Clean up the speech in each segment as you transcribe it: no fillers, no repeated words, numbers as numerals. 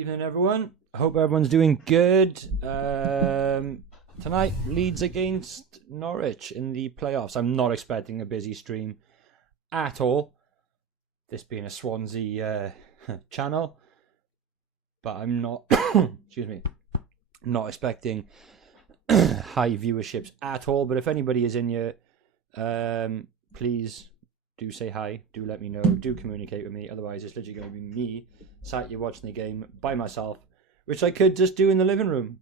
Good evening, everyone. I hope everyone's doing good. Tonight, Leeds against Norwich in the playoffs. I'm not expecting a busy stream at all, this being a Swansea channel, but I'm not, excuse me, not expecting high viewerships at all. But if anybody is in here, please do say hi, do let me know, do communicate with me. Otherwise, it's literally going to be me sat here watching the game by myself, which I could just do in the living room.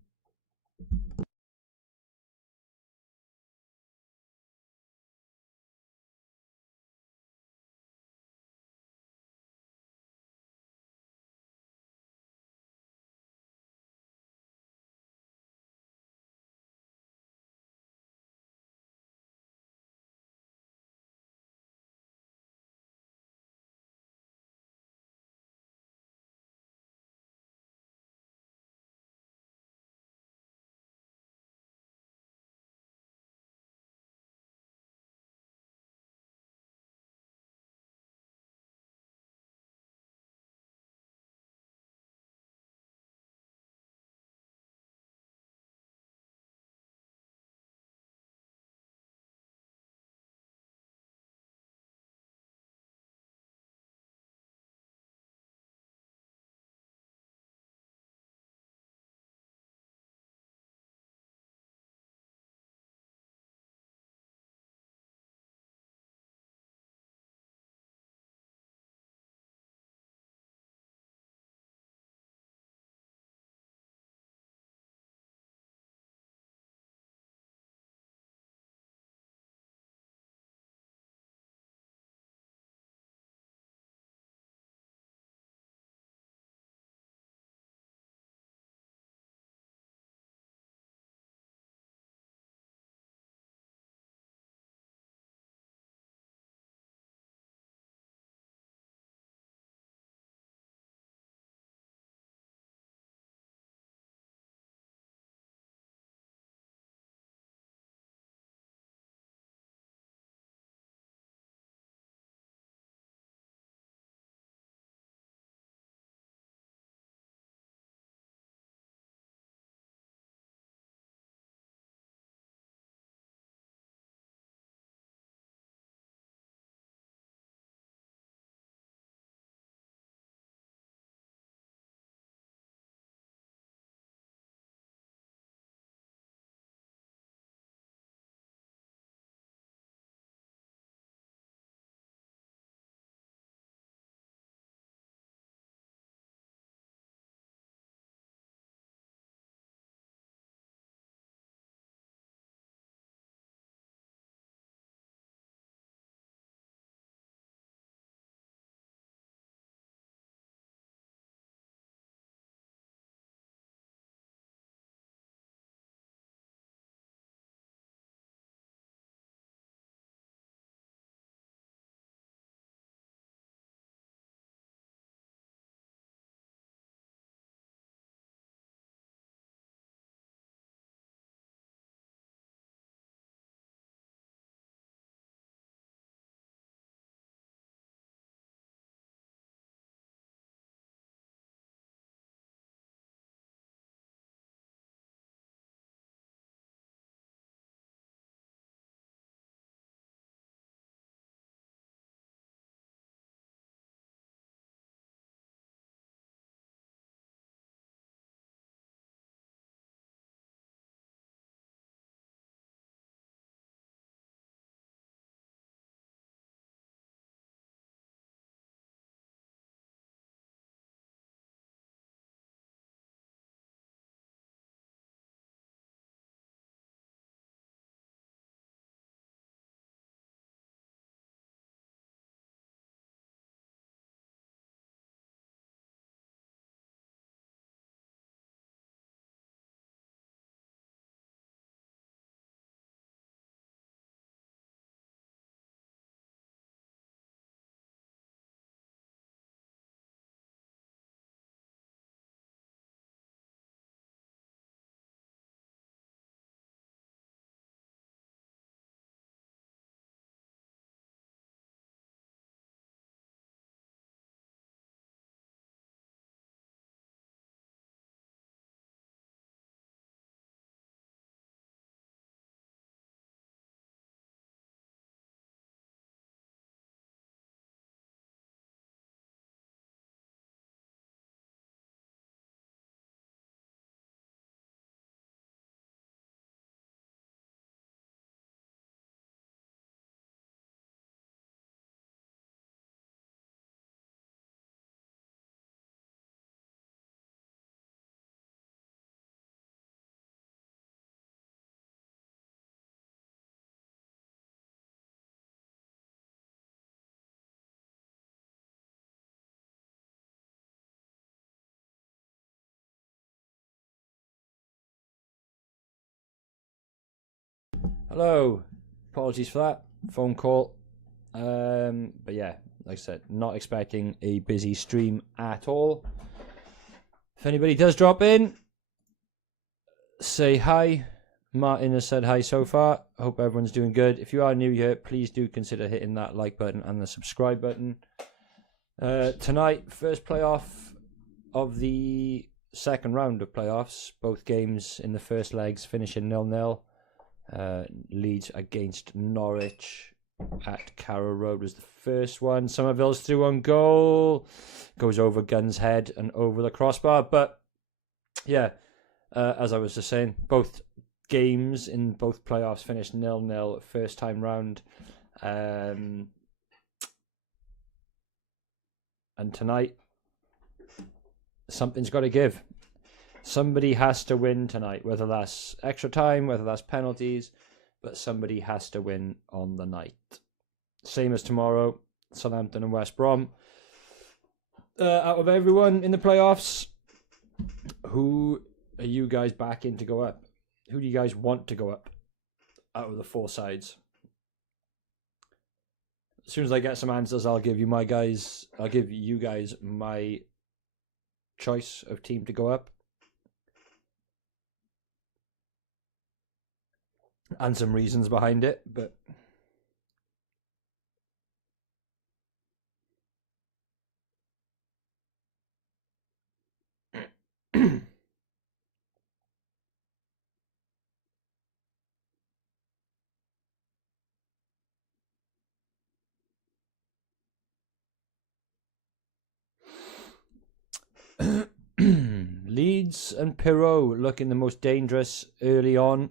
Hello. Apologies for that phone call. But yeah, like I said, not expecting a busy stream at all. If anybody does drop in, say hi. Martin has said hi so far. I hope everyone's doing good. If you are new here, please do consider hitting that like button and the subscribe button. Tonight, first playoff of the second round of playoffs. Both games in the first legs finishing 0-0. Leeds against Norwich at Carrow Road was the first one. Somerville's through on goal. Goes over Gunn's head and over the crossbar. But yeah, as I was just saying, both games in both playoffs finished 0-0 first time round. And tonight, something's got to give. Somebody has to win tonight, whether that's extra time, whether that's penalties, but somebody has to win on the night. Same as tomorrow, Southampton and West Brom. Out of everyone in the playoffs, who are you guys backing to go up? Who do you guys want to go up out of the four sides? As soon as I get some answers, I'll give you guys my choice of team to go up. And some reasons behind it, but Leeds and Pirot looking the most dangerous early on.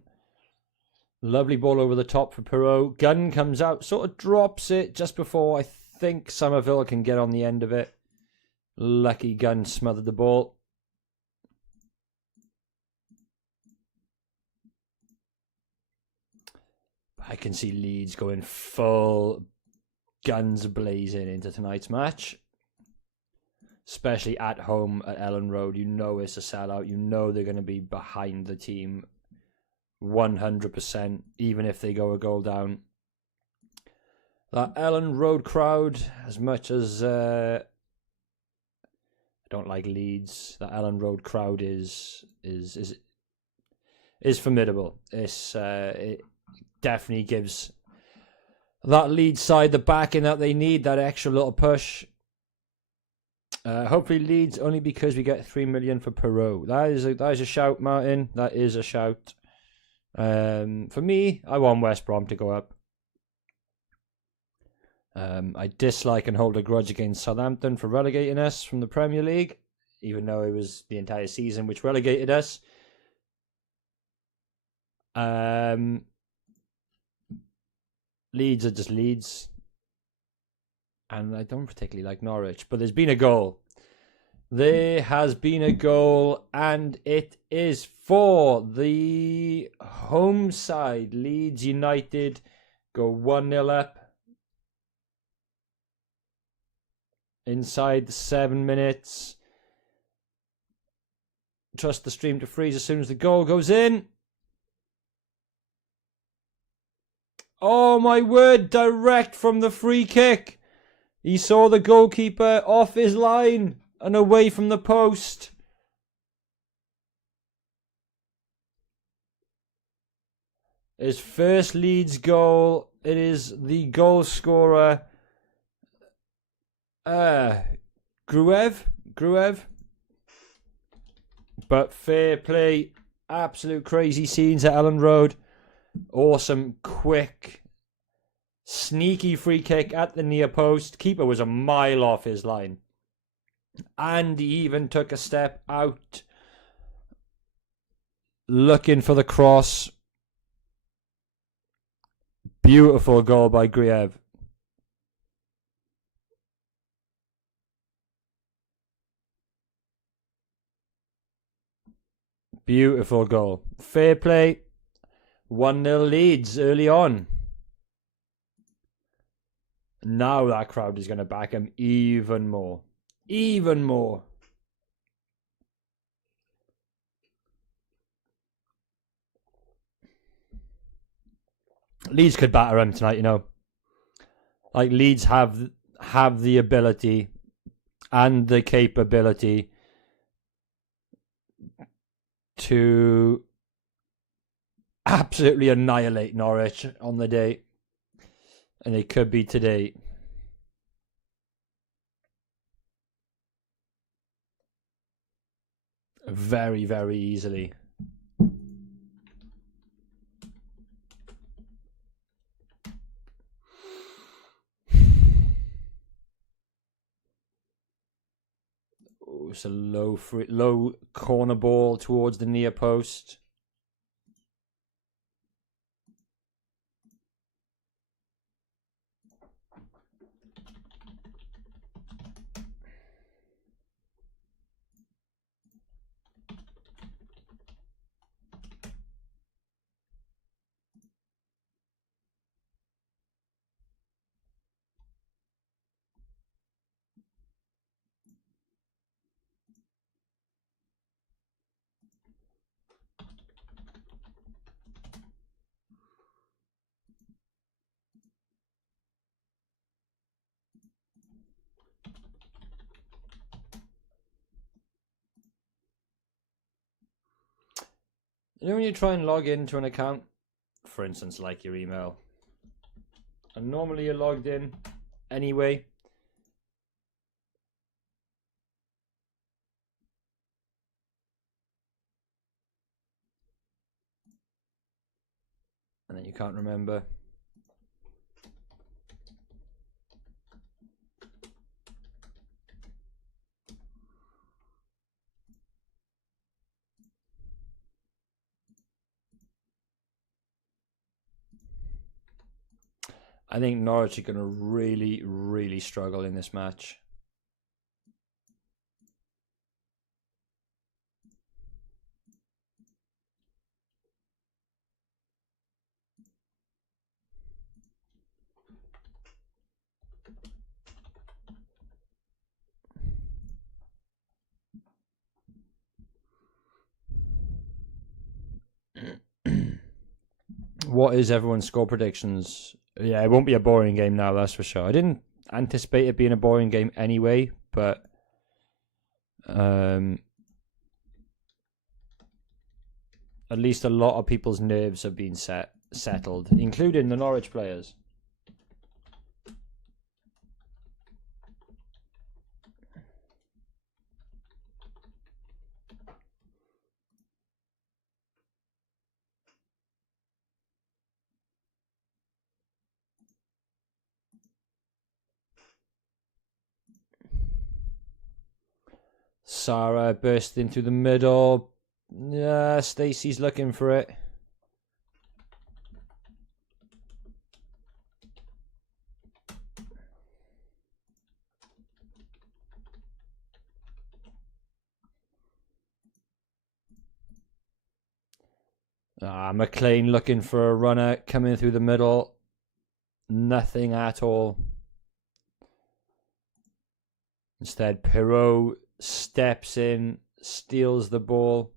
Lovely ball over the top for Pirot. Gunn comes out, sort of drops it just before I think Somerville can get on the end of it. Lucky Gunn smothered the ball. I can see Leeds going full guns blazing into tonight's match. Especially at home at Elland Road. You know it's a sellout. You know they're going to be behind the team 100%, even if they go a goal down. That Elland Road crowd, as much as I don't like Leeds, that Elland Road crowd is formidable. It definitely gives that Leeds side the backing that they need, that extra little push. Hopefully Leeds, only because we get 3 million for Pirot. That is a shout, Martin. That is a shout. For me, I want West Brom to go up. I dislike and hold a grudge against Southampton for relegating us from the Premier League, even though it was the entire season which relegated us. Leeds are just Leeds. And I don't particularly like Norwich, but there's been a goal. There has been a goal, and it is for the home side. Leeds United go 1-0 up inside the 7 minutes. Trust the stream to freeze as soon as the goal goes in. Oh my word, direct from the free kick. He saw the goalkeeper off his line and away from the post. His first Leeds goal. It is the goal scorer, Gruev. But fair play. Absolute crazy scenes at Elland Road. Awesome, quick, sneaky free kick at the near post. Keeper was a mile off his line. And he even took a step out, looking for the cross. Beautiful goal by Gruev. Beautiful goal. Fair play. 1-0 Leeds early on. Now that crowd is going to back him even more. Even more. Leeds could batter them tonight, you know. Like, Leeds have the ability and the capability to absolutely annihilate Norwich on the day. And they could be today. Very, very easily. Oh, it's a low corner ball towards the near post. You know when you try and log into an account, for instance, like your email, and normally you're logged in anyway. And then you can't remember. I think Norwich are going to really, really struggle in this match. What is everyone's score predictions? Yeah, it won't be a boring game now, that's for sure. I didn't anticipate it being a boring game anyway, but at least a lot of people's nerves have been settled, including the Norwich players. Sarah bursting through the middle. Yeah, Stacey's looking for it. McLean looking for a runner coming through the middle. Nothing at all. Instead, Perot steps in, steals the ball.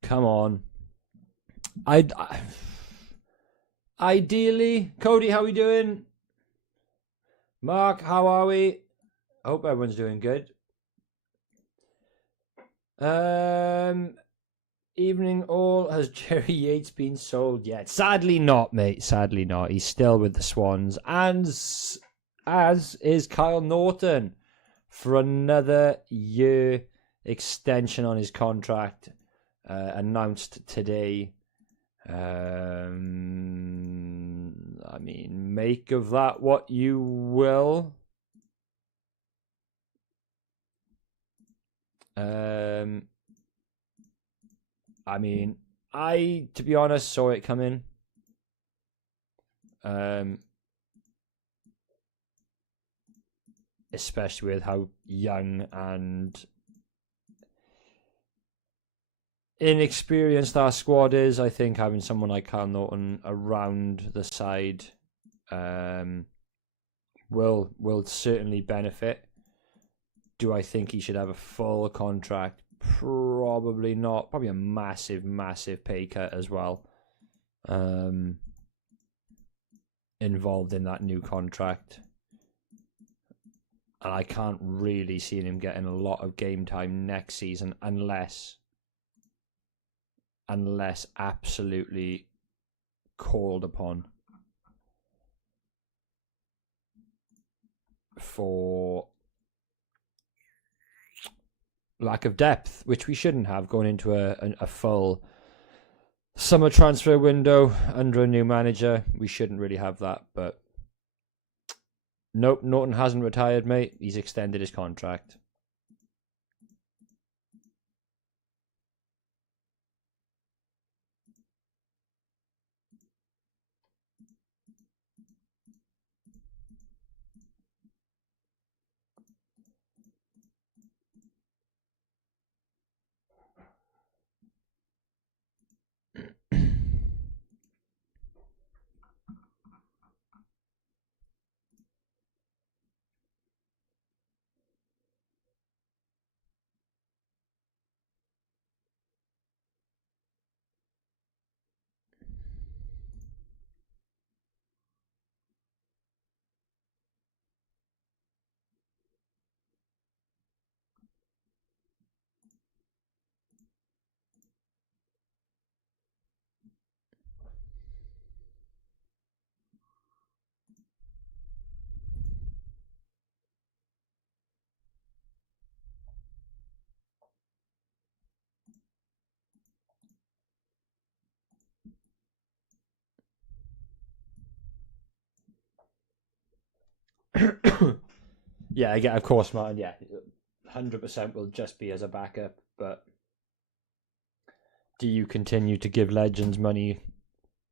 Come on. Ideally, Cody, how are we doing? Mark, how are we? I hope everyone's doing good. Evening all. Has Jerry Yates been sold yet? Sadly not, mate. Sadly not. He's still with the Swans. And as is Kyle Norton for another year extension on his contract announced today. I mean, make of that what you will. I mean, to be honest, saw it coming. Especially with how young and inexperienced our squad is. I think having someone like Carl Norton around the side will certainly benefit. Do I think he should have a full contract? Probably not. Probably a massive pay cut as well. Involved in that new contract. And I can't really see him getting a lot of game time next season unless absolutely called upon for lack of depth, which we shouldn't have going into a full summer transfer window under a new manager. We shouldn't really have that, but nope, Norton hasn't retired, mate. He's extended his contract. Yeah, again, of course, Martin. Yeah, 100% will just be as a backup. But do you continue to give legends money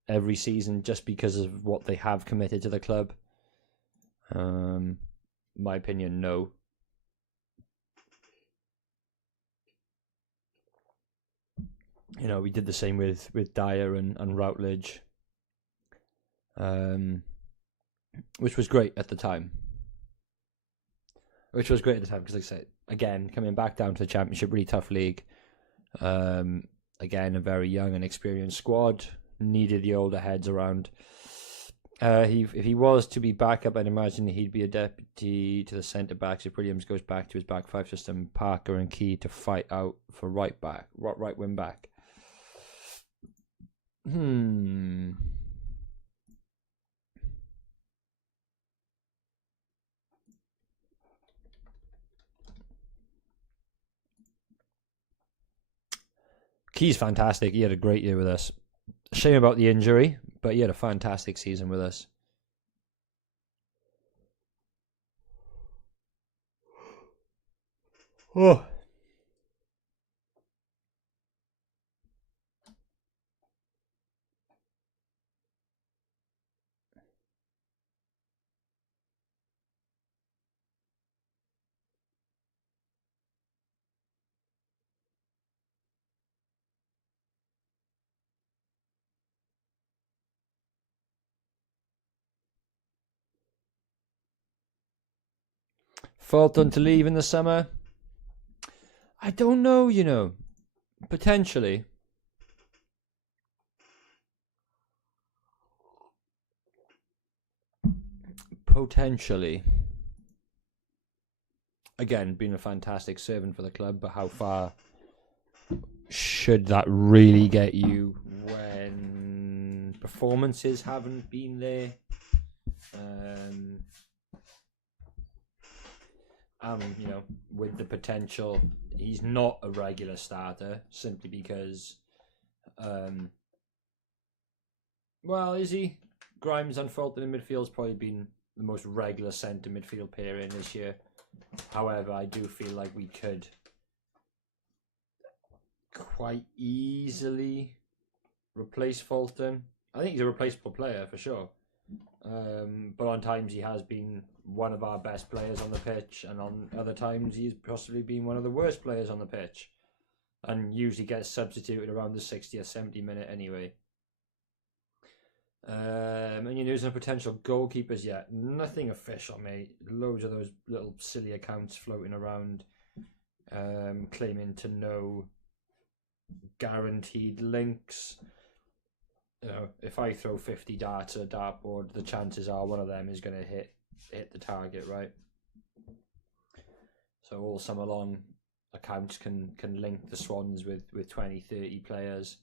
every season just because of what they have committed to the club? My opinion, no. You know, we did the same with Dyer and Routledge, which was great at the time. Because, like I said, again, coming back down to the Championship, really tough league. Again, a very young and experienced squad. Needed the older heads around. If he was to be backup, I'd imagine he'd be a deputy to the centre backs. If Williams goes back to his back five system, Parker and Key to fight out for right wing back. Key's fantastic. He had a great year with us. Shame about the injury, but he had a fantastic season with us. Oh. Fulton to leave in the summer? I don't know, you know. Potentially. Again, being a fantastic servant for the club, but how far should that really get you when performances haven't been there? You know, with the potential, he's not a regular starter simply because, well, is he? Grimes and Fulton in midfield's probably been the most regular centre midfield pairing this year. However, I do feel like we could quite easily replace Fulton. I think he's a replaceable player for sure. But on times he has been one of our best players on the pitch, and on other times he's possibly been one of the worst players on the pitch, and usually gets substituted around the 60 or 70 minute anyway. And you're using potential goalkeepers yet? Nothing official, mate. Loads of those little silly accounts floating around, claiming to know guaranteed links. You know, if I throw 50 darts at a dartboard, the chances are one of them is going to hit the target, right? So all summer long, accounts can link the Swans with 20, 30 players.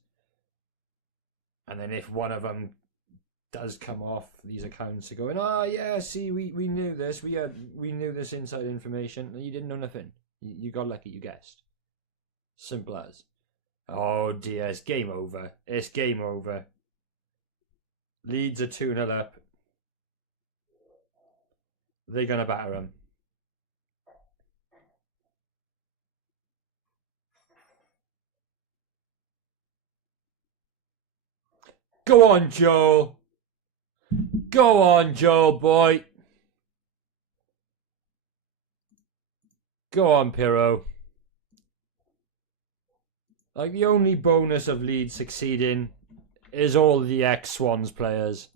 And then if one of them does come off, these accounts are going, oh yeah, see, we knew this. We knew this inside information. You didn't know nothing. You got lucky, you guessed. Simple as. Oh dear, it's game over. It's game over. Leeds are 2-0 up. They're going to batter them. Go on, Joel. Go on, Joel, boy. Go on, Pirro. Like, the only bonus of Leeds succeeding is all the ex-Swans players.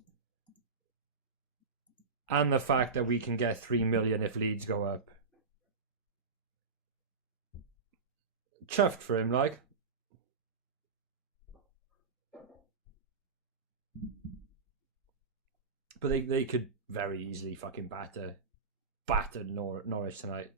And the fact that we can get 3 million if Leeds go up. Chuffed for him, like. But they could very easily fucking batter Norwich tonight.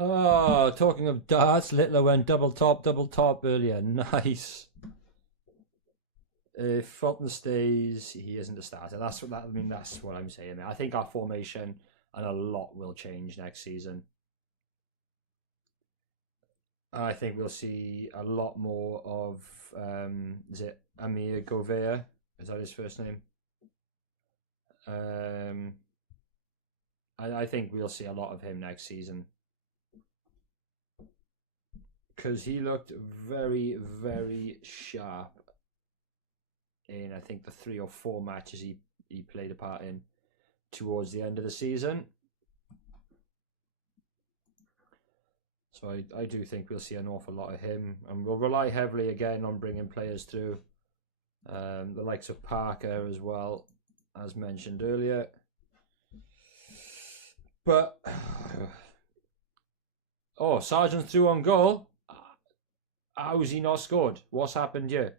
Oh, talking of darts, Littler went double top earlier. Nice. If Fulton stays, he isn't a starter. That's what I'm saying. I think our formation and a lot will change next season. I think we'll see a lot more of is it Amir Govea? Is that his first name? I think we'll see a lot of him next season. Because he looked very, very sharp in, I think, the 3 or 4 matches he played a part in towards the end of the season. So I do think we'll see an awful lot of him. And we'll rely heavily again on bringing players through. The likes of Parker as well, as mentioned earlier. But... oh, Sargent's through on goal. How's he not scored? What's happened here?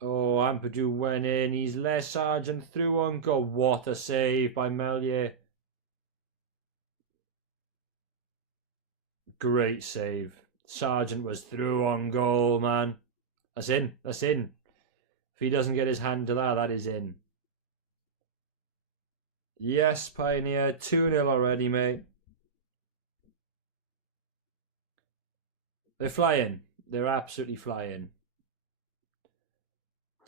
Oh, Ampadu went in. He's let Sargent through on goal. What a save by Melier. Great save. Sargent was through on goal, man. That's in. That's in. If he doesn't get his hand to that, that is in. Yes, Pioneer. 2-0 already, mate. They're flying. They're absolutely flying.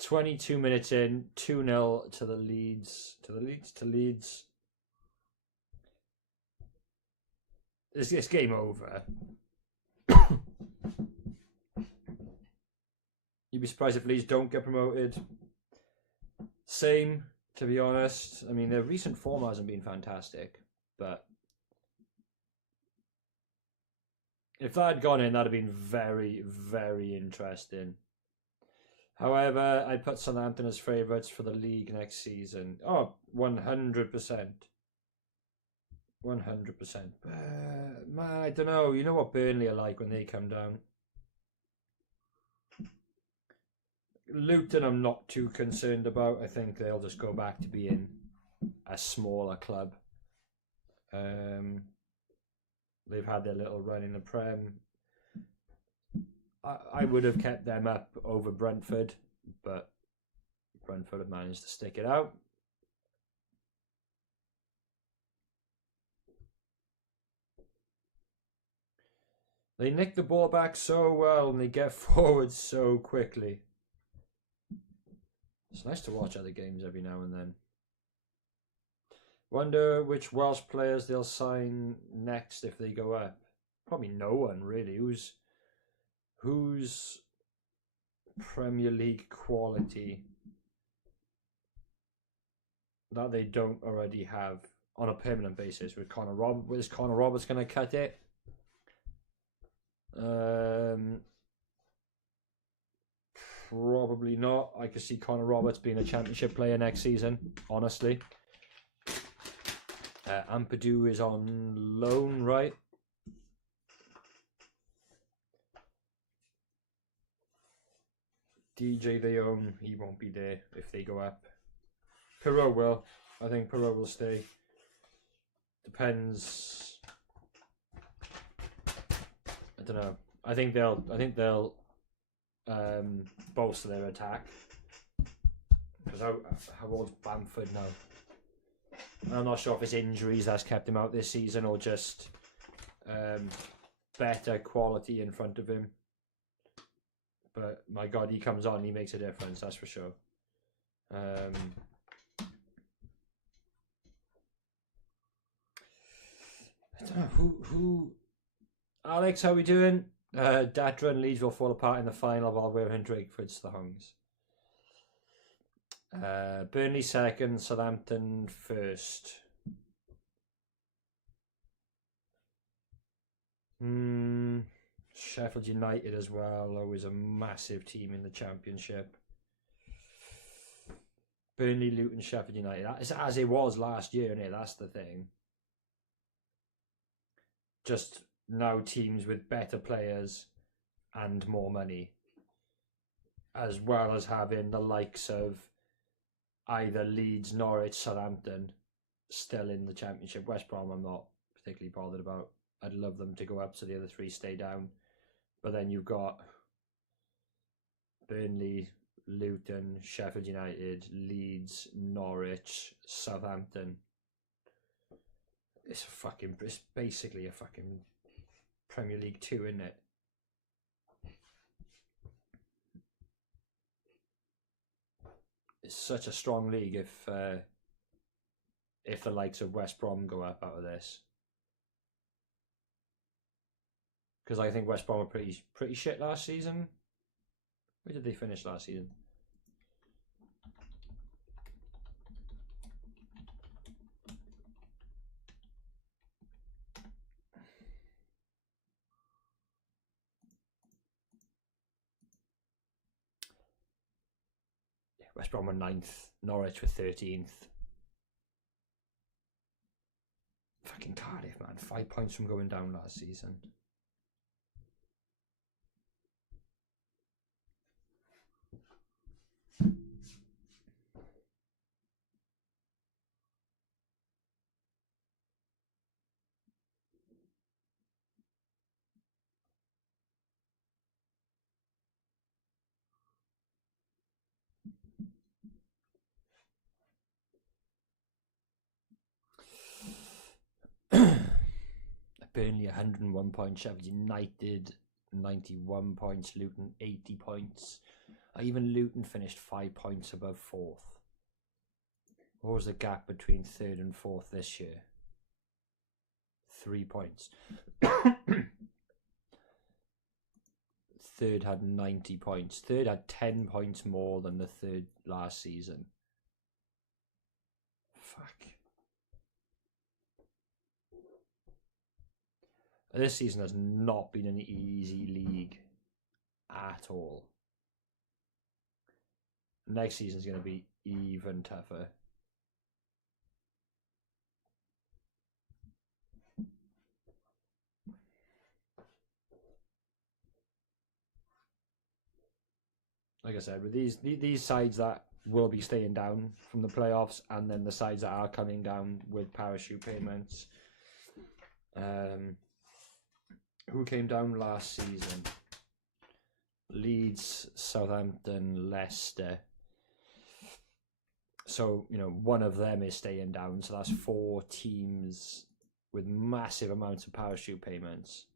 22 minutes in, 2-0 to the Leeds. To Leeds. Is this game over? You'd be surprised if Leeds don't get promoted. Same, to be honest. I mean, their recent form hasn't been fantastic, but if that had gone in, that'd have been very, very interesting. However, I put Southampton as favourites for the league next season. Oh, 100%. 100%. Man, I don't know. You know what Burnley are like when they come down. Luton I'm not too concerned about. I think they'll just go back to being a smaller club. They've had their little run in the Prem. I would have kept them up over Brentford, but Brentford have managed to stick it out. They nick the ball back so well and they get forward so quickly. It's nice to watch other games every now and then. Wonder which Welsh players they'll sign next if they go up. Probably no one really. Who's Premier League quality that they don't already have on a permanent basis with Connor Roberts? Is Connor Roberts going to cut it? Probably not. I could see Connor Roberts being a championship player next season, honestly. Ampadu is on loan, right? DJ they own, he won't be there if they go up. Perot will. I think Perot will stay. Depends. I don't know. I think they'll bolster their attack. Because how old's Bamford now? I'm not sure if it's injuries that's kept him out this season or just better quality in front of him. But my God, he comes on, he makes a difference, that's for sure. I don't know who. Alex, how we doing? Datra and Leeds will fall apart in the final while we're in Drakeford's the Hongs. Burnley second, Southampton first. Sheffield United as well, always a massive team in the Championship. Burnley, Luton, Sheffield United. That's as it was last year, innit? That's the thing. Just now teams with better players and more money, as well as having the likes of either Leeds, Norwich, Southampton still in the Championship. West Brom I'm not particularly bothered about. I'd love them to go up so the other three stay down. But then you've got Burnley, Luton, Sheffield United, Leeds, Norwich, Southampton. It's basically a fucking Premier League 2, isn't it? It's such a strong league if the likes of West Brom go up out of this. Because I think West Brom were pretty shit last season. Where did they finish last season? West Brom were 9th. Norwich were 13th. Fucking Cardiff, man. 5 points from going down last season. Burnley 101 points, Sheffield United 91 points, Luton 80 points. Even Luton finished 5 points above 4th. What was the gap between 3rd and 4th this year? 3 points. Third had 90 points. Third had 10 points more than the third last season. Fuck. This season has not been an easy league at all. Next season is going to be even tougher. Like I said, with these sides that will be staying down from the playoffs, and then the sides that are coming down with parachute payments. Who came down last season? Leeds, Southampton, Leicester. So, you know, one of them is staying down. So that's 4 teams with massive amounts of parachute payments.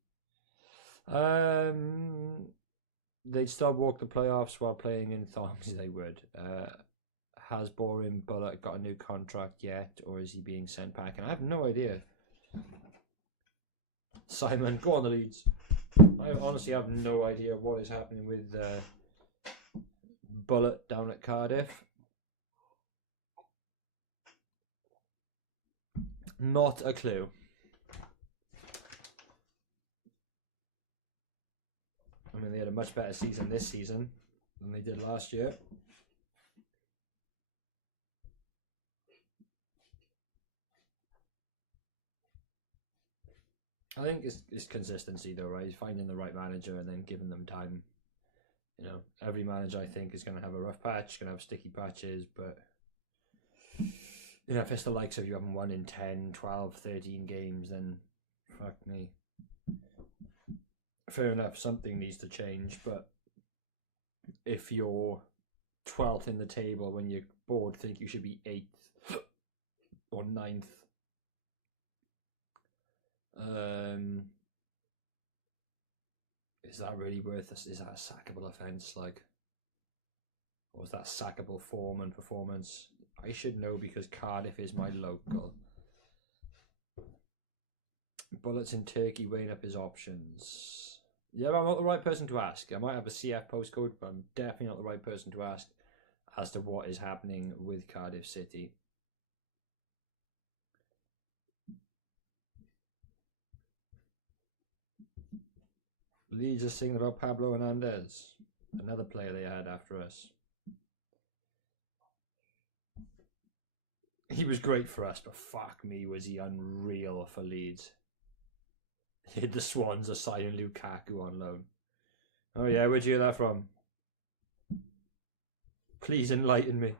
They'd still walk the playoffs while playing in thongs, they would. Has Boring Bullock got a new contract yet, or is he being sent back? And I have no idea. Simon, go on the Leeds. I honestly have no idea what is happening with Bullock down at Cardiff. Not a clue. I mean, they had a much better season this season than they did last year. I think it's consistency though, right? Finding the right manager and then giving them time. You know, every manager I think is going to have a rough patch, going to have sticky patches, but you know, if it's the likes of you haven't won in 10, 12, 13 games, then fuck me. Fair enough, something needs to change, but if you're 12th in the table when your board think you should be 8th or 9th, is that really worth this? Is that a sackable offence? Like, or is that sackable form and performance? I should know because Cardiff is my local. Bullets in Turkey weighing up his options. Yeah, I'm not the right person to ask. I might have a CF postcode, but I'm definitely not the right person to ask as to what is happening with Cardiff City. Leeds are singing about Pablo Hernandez, another player they had after us. He was great for us, but fuck me, was he unreal for Leeds. The Swans are signing Lukaku on loan. Oh yeah, where'd you hear that from? Please enlighten me.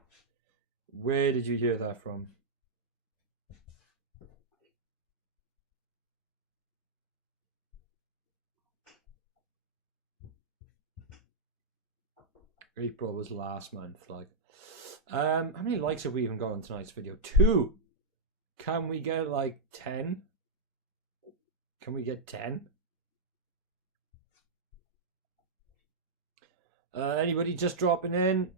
Where did you hear that from? April was last month. Like, how many likes have we even got on tonight's video? 2. Can we get like 10? Can we get 10? Anybody just dropping in?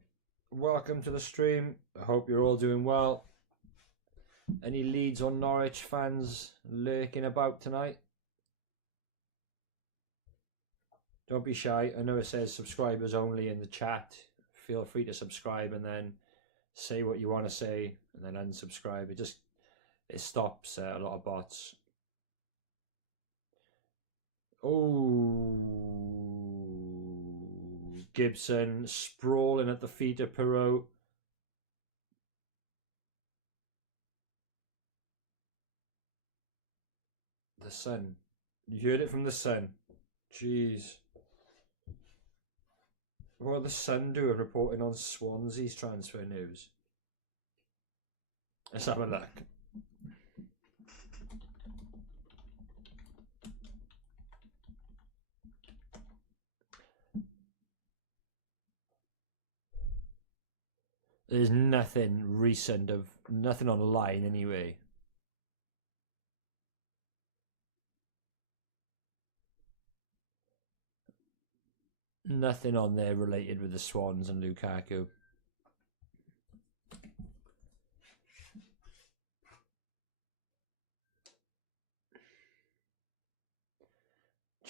Welcome to the stream. I hope you're all doing well. Any Leeds or Norwich fans lurking about tonight? Don't be shy. I know it says subscribers only in the chat. Feel free to subscribe and then say what you want to say and then unsubscribe. It stops a lot of bots. Oh, Gibson sprawling at the feet of Perot. The Sun. You heard it from the Sun. Jeez. What are the Sun doing reporting on Swansea's transfer news? Let's have a look. There's nothing recent of nothing online anyway. Nothing on there related with the Swans and Lukaku.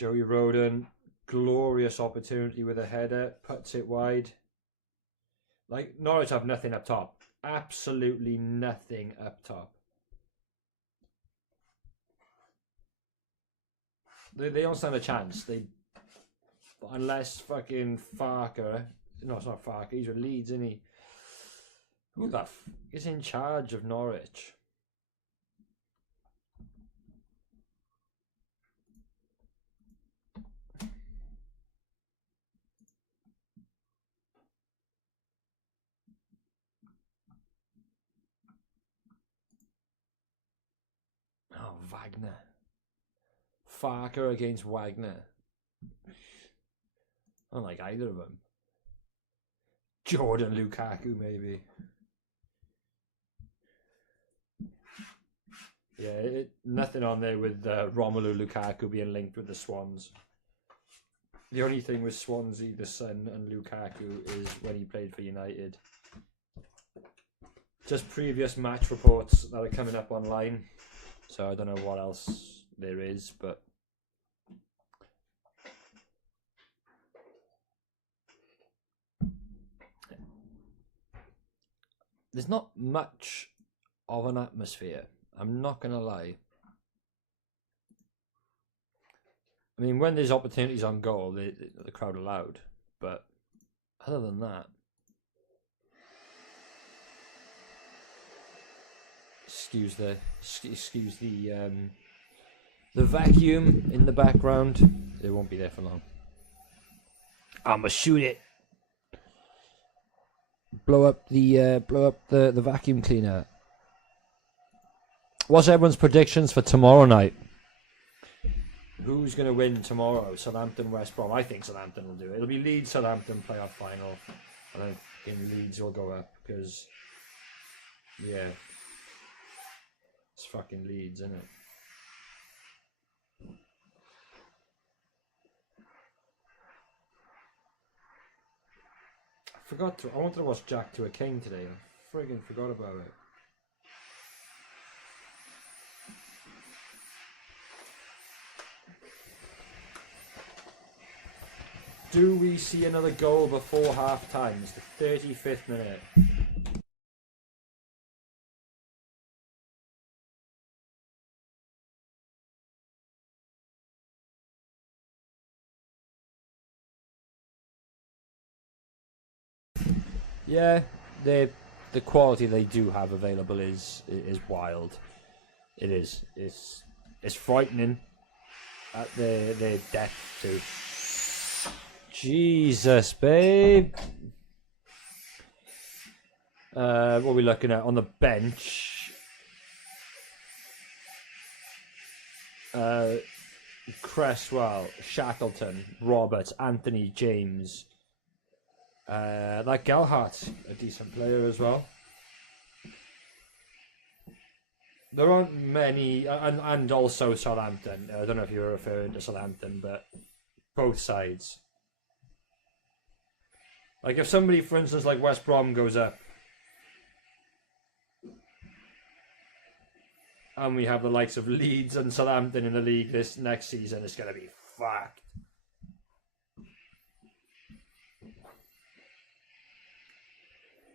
Joey Roden, glorious opportunity with a header, puts it wide. Like, Norwich have nothing up top. Absolutely nothing up top. They don't stand a chance. Unless fucking Farker. No, it's not Farker. He's with Leeds, isn't he? Who the is in charge of Norwich? Oh, Wagner. Farker against Wagner. I don't like either of them. Jordan Lukaku, maybe. Yeah, nothing on there with Romelu Lukaku being linked with the Swans. The only thing with Swansea, the son, and Lukaku is when he played for United. Just previous match reports that are coming up online. So I don't know what else there is, but... There's not much of an atmosphere. I'm not going to lie. I mean, when there's opportunities on goal, the crowd are loud. But other than that... Excuse the vacuum in the background. It won't be there for long. I'ma shoot it. Blow up the vacuum cleaner. What's everyone's predictions for tomorrow night? Who's going to win tomorrow? Southampton, West Brom. I think Southampton will do it. It'll be Leeds, Southampton playoff final. I don't think Leeds will go up because, yeah, it's fucking Leeds, isn't it? I wanted to watch Jack to a King today. I friggin' forgot about it. Do we see another goal before half time? It's the 35th minute. Yeah, the quality they do have available is wild. It is. It's frightening at their depth too. Jesus, babe. What are we looking at on the bench? Cresswell, Shackleton, Roberts, Anthony, James. That Gelhardt, a decent player as well. There aren't many, and also Southampton. I don't know if you were referring to Southampton, but both sides. Like if somebody, for instance, like West Brom goes up, and we have the likes of Leeds and Southampton in the league this next season, it's going to be fucked.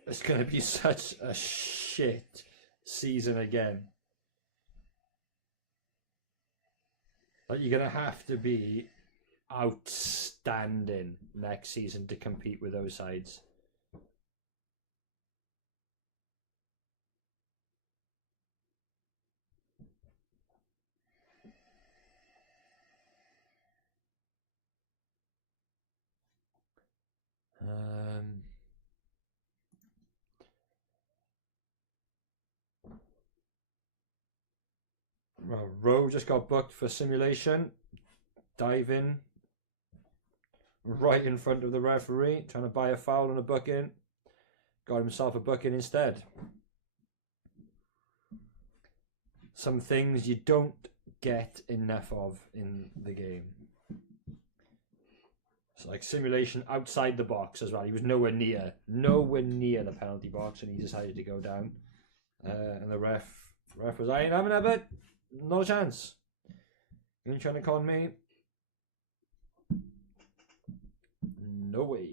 It's going to be such a shit season again. Like you're going to have to be outstanding next season to compete with those sides. Well, Rowe just got booked for simulation. Dive in. Right in front of the referee. Trying to buy a foul and a booking. Got himself a booking instead. Some things you don't get enough of in the game. It's like simulation outside the box as well. He was nowhere near the penalty box, and he decided to go down. And the ref was, I ain't having a bit. No chance. You ain't trying to con me. No way.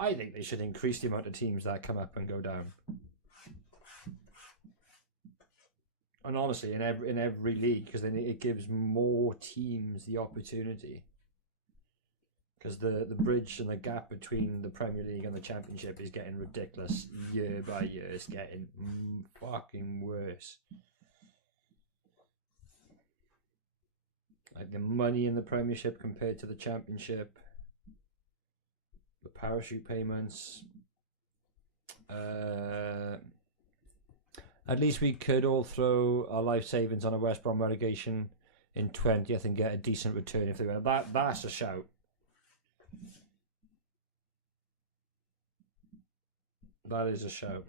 I think they should increase the amount of teams that come up and go down. And honestly, in every league, because then it gives more teams the opportunity. Because the bridge and the gap between the Premier League and the Championship is getting ridiculous year by year. It's getting fucking worse. Like the money in the Premiership compared to the Championship, the parachute payments. At least we could all throw our life savings on a West Brom relegation in 20th and get a decent return if they win. That's a shout. That is a shout.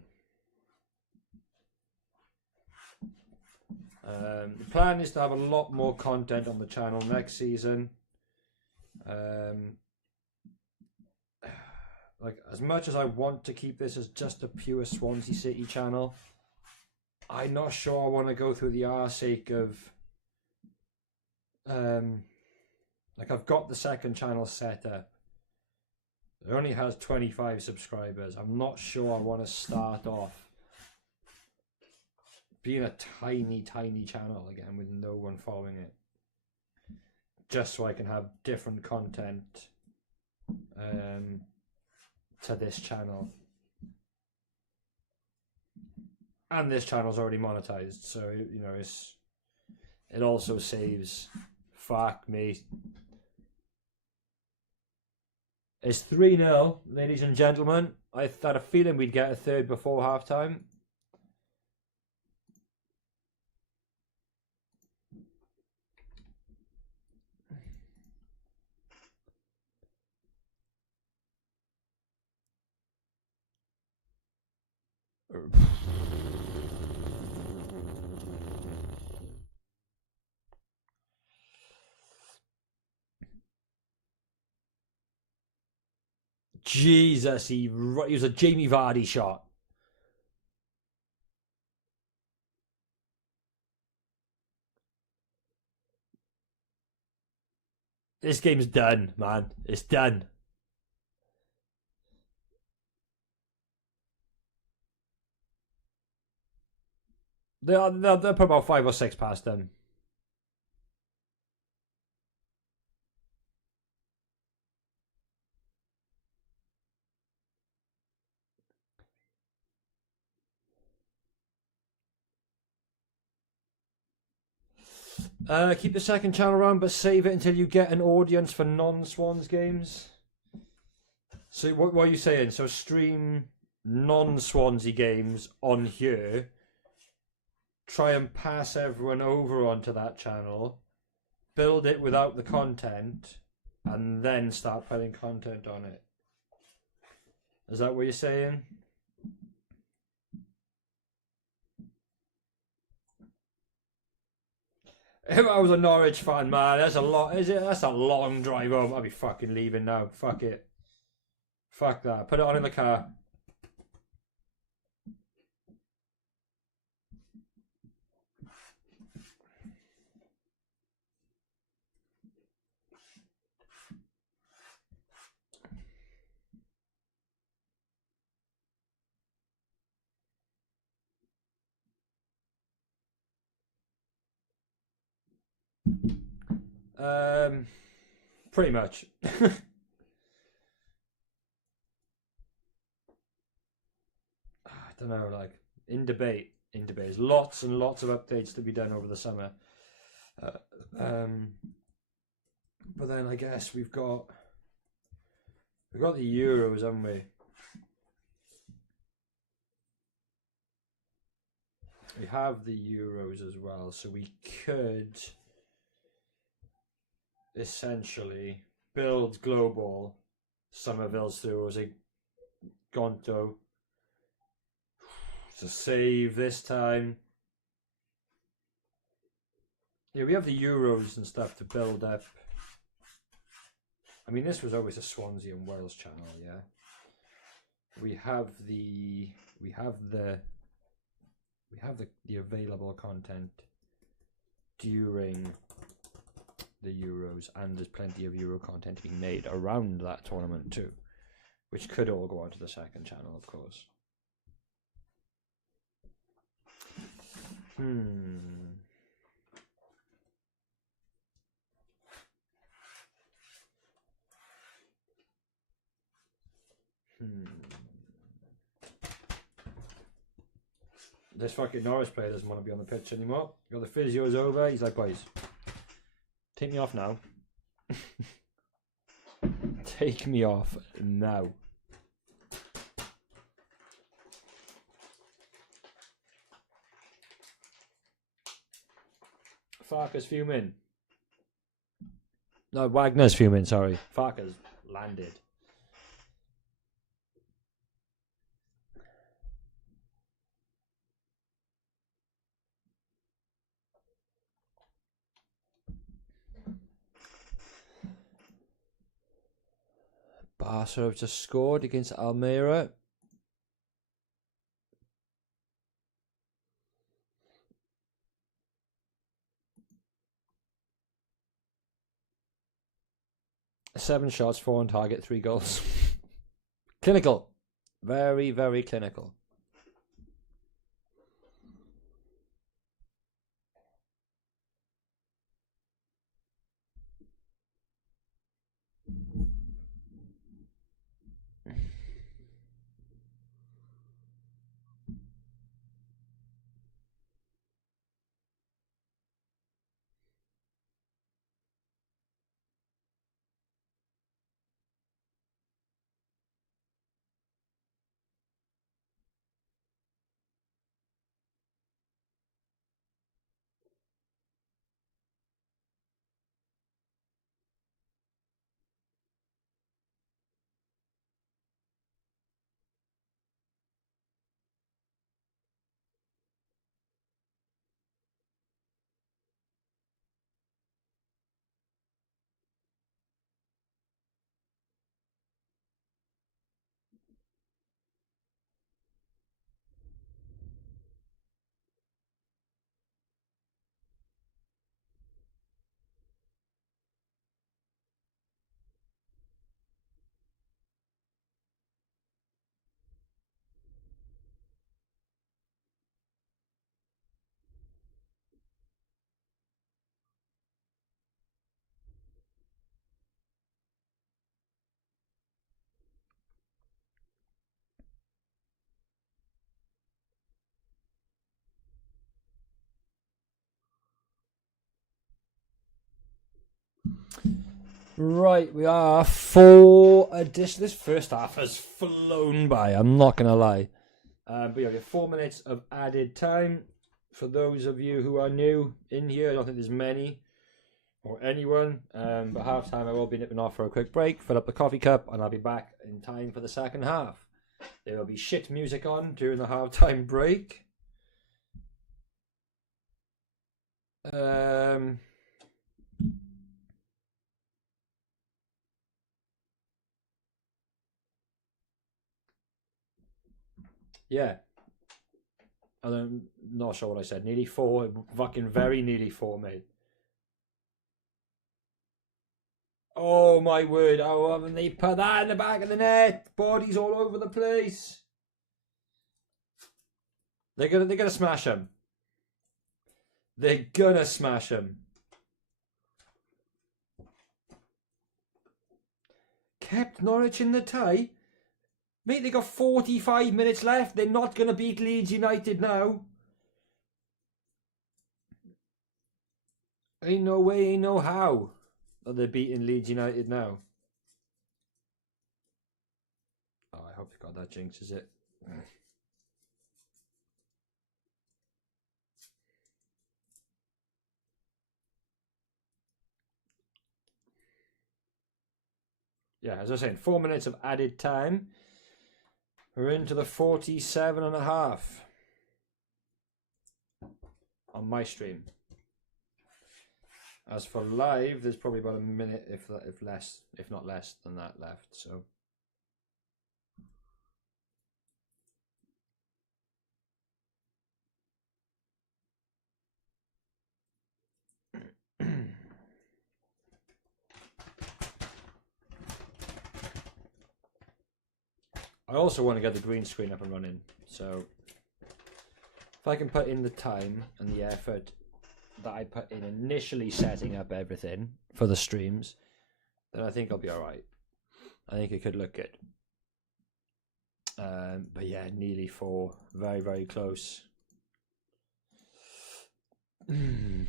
The plan is to have a lot more content on the channel next season. Like, as much as I want to keep this as just a pure Swansea City channel, I'm not sure I want to go through the arsake of like, I've got the second channel set up. It only has 25 subscribers. I'm not sure I want to start off being a tiny channel again with no one following it, just so I can have different content to this channel. And this channel's already monetized, so you know it also saves. Fuck me. It's 3-0, ladies and gentlemen. I had a feeling we'd get a third before halftime. Jesus, he was a Jamie Vardy shot. This game's done, man. It's done. They'll put about 5 or 6 past them. Keep the second channel around, but save it until you get an audience for non-Swans games. So what are you saying? So stream non-Swansea games on here. Try and pass everyone over onto that channel. Build it without the content. And then start putting content on it. Is that what you're saying? If I was a Norwich fan, man, that's a lot. That's a long drive home. I'll be fucking leaving now. Fuck it. Fuck that. Put it on in the car. Pretty much. I don't know, like in debate. There's lots and lots of updates to be done over the summer. But then I guess we've got the Euros, haven't we? We have the Euros as well, so we could essentially build global. Somerville's through as a Gonto to save this time. Yeah, we have the Euros and stuff to build up. I mean, this was always a Swansea and Wales channel, yeah. we have the available content during the Euros, and there's plenty of Euro content being made around that tournament too, which could all go onto the second channel, of course. This fucking Norwich player doesn't want to be on the pitch anymore. Got the physio's over. He's like, boys, take me off now. Take me off now. Farker's fuming. No, Wagner's fuming, sorry. Farker's landed. Barca have just scored against Almeria. Seven shots, 4 on target, 3 goals. Clinical. Very, very clinical. Right, we are 4 addition. This first half has flown by, I'm not going to lie. But yeah, we have 4 minutes of added time. For those of you who are new in here, I don't think there's many or anyone. But half time I will be nipping off for a quick break, fill up the coffee cup, and I'll be back in time for the second half. There will be shit music on during the half-time break. Yeah. I'm not sure what I said. Nearly 4. Fucking very nearly 4, mate. Oh my word. Oh, haven't they put that in the back of the net? Bodies all over the place. They're gonna smash him. They're gonna smash him. Kept Norwich in the tie. Mate, they got 45 minutes left. They're not going to beat Leeds United now. Ain't no way, ain't no how that they're beating Leeds United now. Oh, I hope you got that, jinx, is it? Yeah, as I was saying, 4 minutes of added time. We're into the 47 and a half on my stream. As for live, there's probably about a minute, if not less than that left. So I also want to get the green screen up and running. So if I can put in the time and the effort that I put in initially setting up everything for the streams, then I think I'll be alright. I think it could look good. But yeah, nearly 4. Very, very close. 5-0,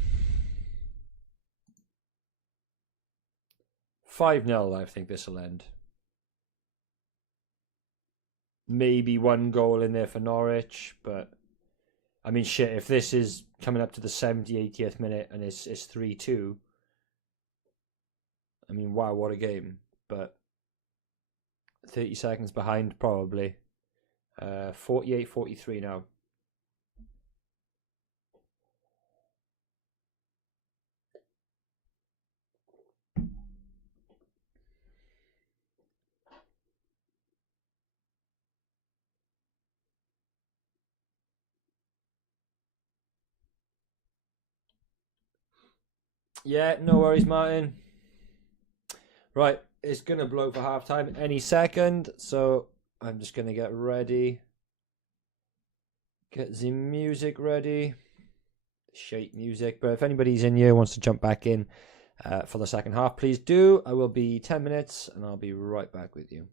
I think this will end. Maybe 1 goal in there for Norwich, but I mean, shit, if this is coming up to the 70th, 80th minute and it's 3-2, I mean, wow, what a game. But 30 seconds behind, probably. 48-43 now. Yeah, no worries, Martin. Right, it's going to blow for half-time any second, so I'm just going to get ready. Get the music ready. Shape music. But if anybody's in here wants to jump back in for the second half, please do. I will be 10 minutes, and I'll be right back with you.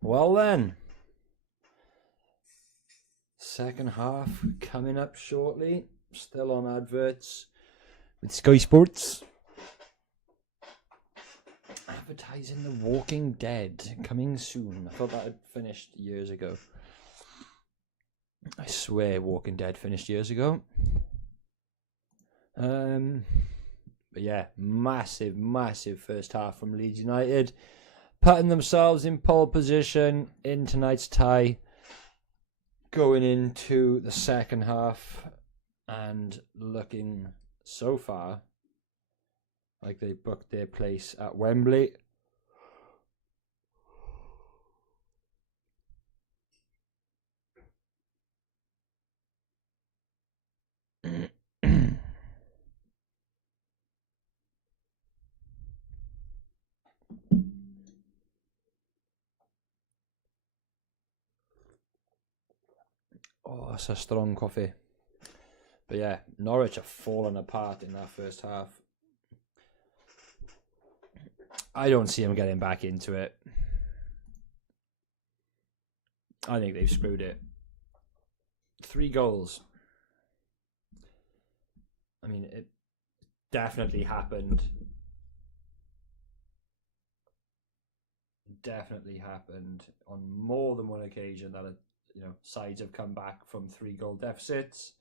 Well then, second half coming up shortly. Still on adverts with Sky Sports. Advertising The Walking Dead coming soon. I thought that had finished years ago. I swear Walking Dead finished years ago. But yeah, massive first half from Leeds United, putting themselves in pole position in tonight's tie, going into the second half, and looking so far like they booked their place at Wembley. Oh, that's a strong coffee. But yeah, Norwich have fallen apart in that first half. I don't see them getting back into it. I think they've screwed it. 3 goals. I mean, it definitely happened. Definitely happened on more than one occasion that sides have come back from 3-goal deficits.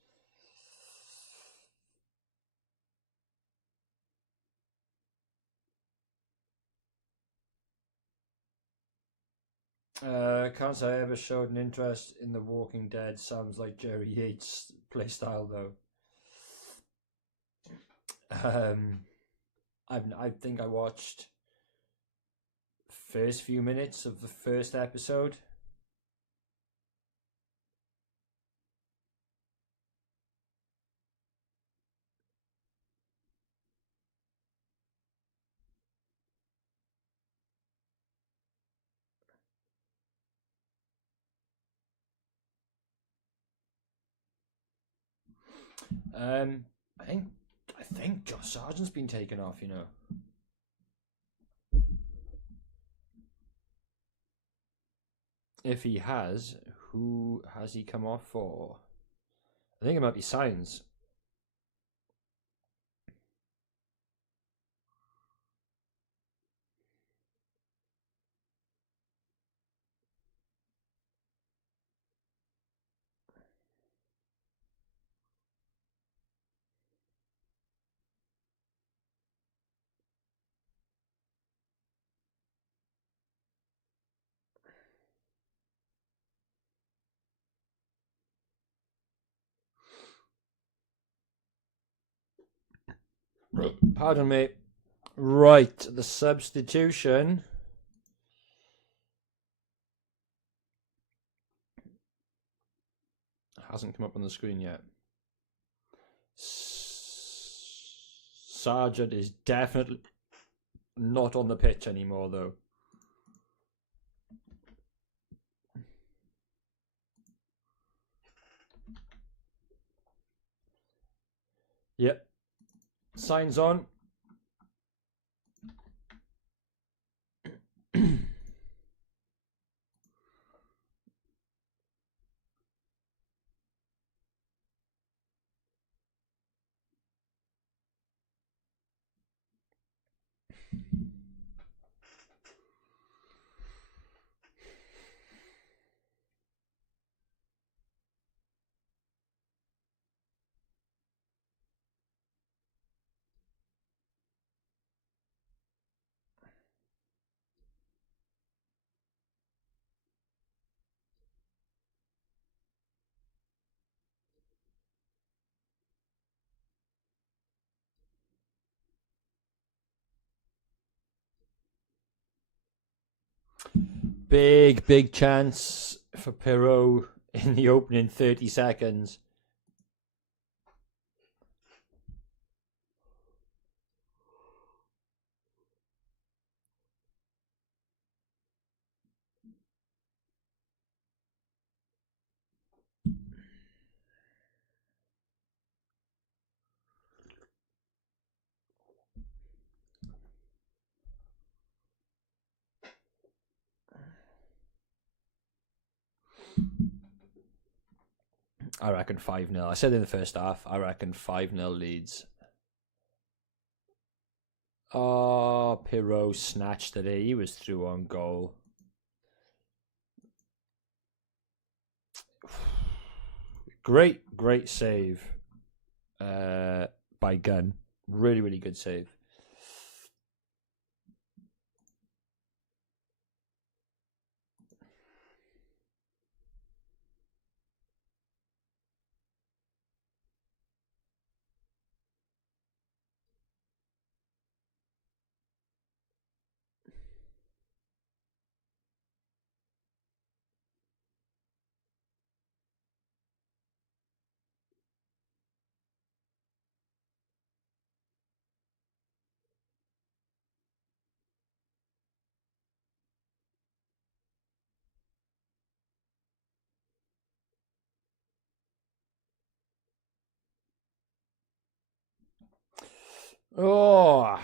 Can't say I ever showed an interest in The Walking Dead. Sounds like Jerry Yates' playstyle, though. I think I watched first few minutes of the first episode. I think Josh Sargent's been taken off. If he has, who has he come off for? I think it might be Signs. Pardon me. Right, the substitution. Hasn't come up on the screen yet. Sargent is definitely not on the pitch anymore, though. Yep. Signs on. Big chance for Perot in the opening 30 seconds. I reckon 5-0. I said in the first half, I reckon 5-0 Leeds. Oh, Pirot snatched it. He was through on goal. Great save by Gunn. Really good save. Oh,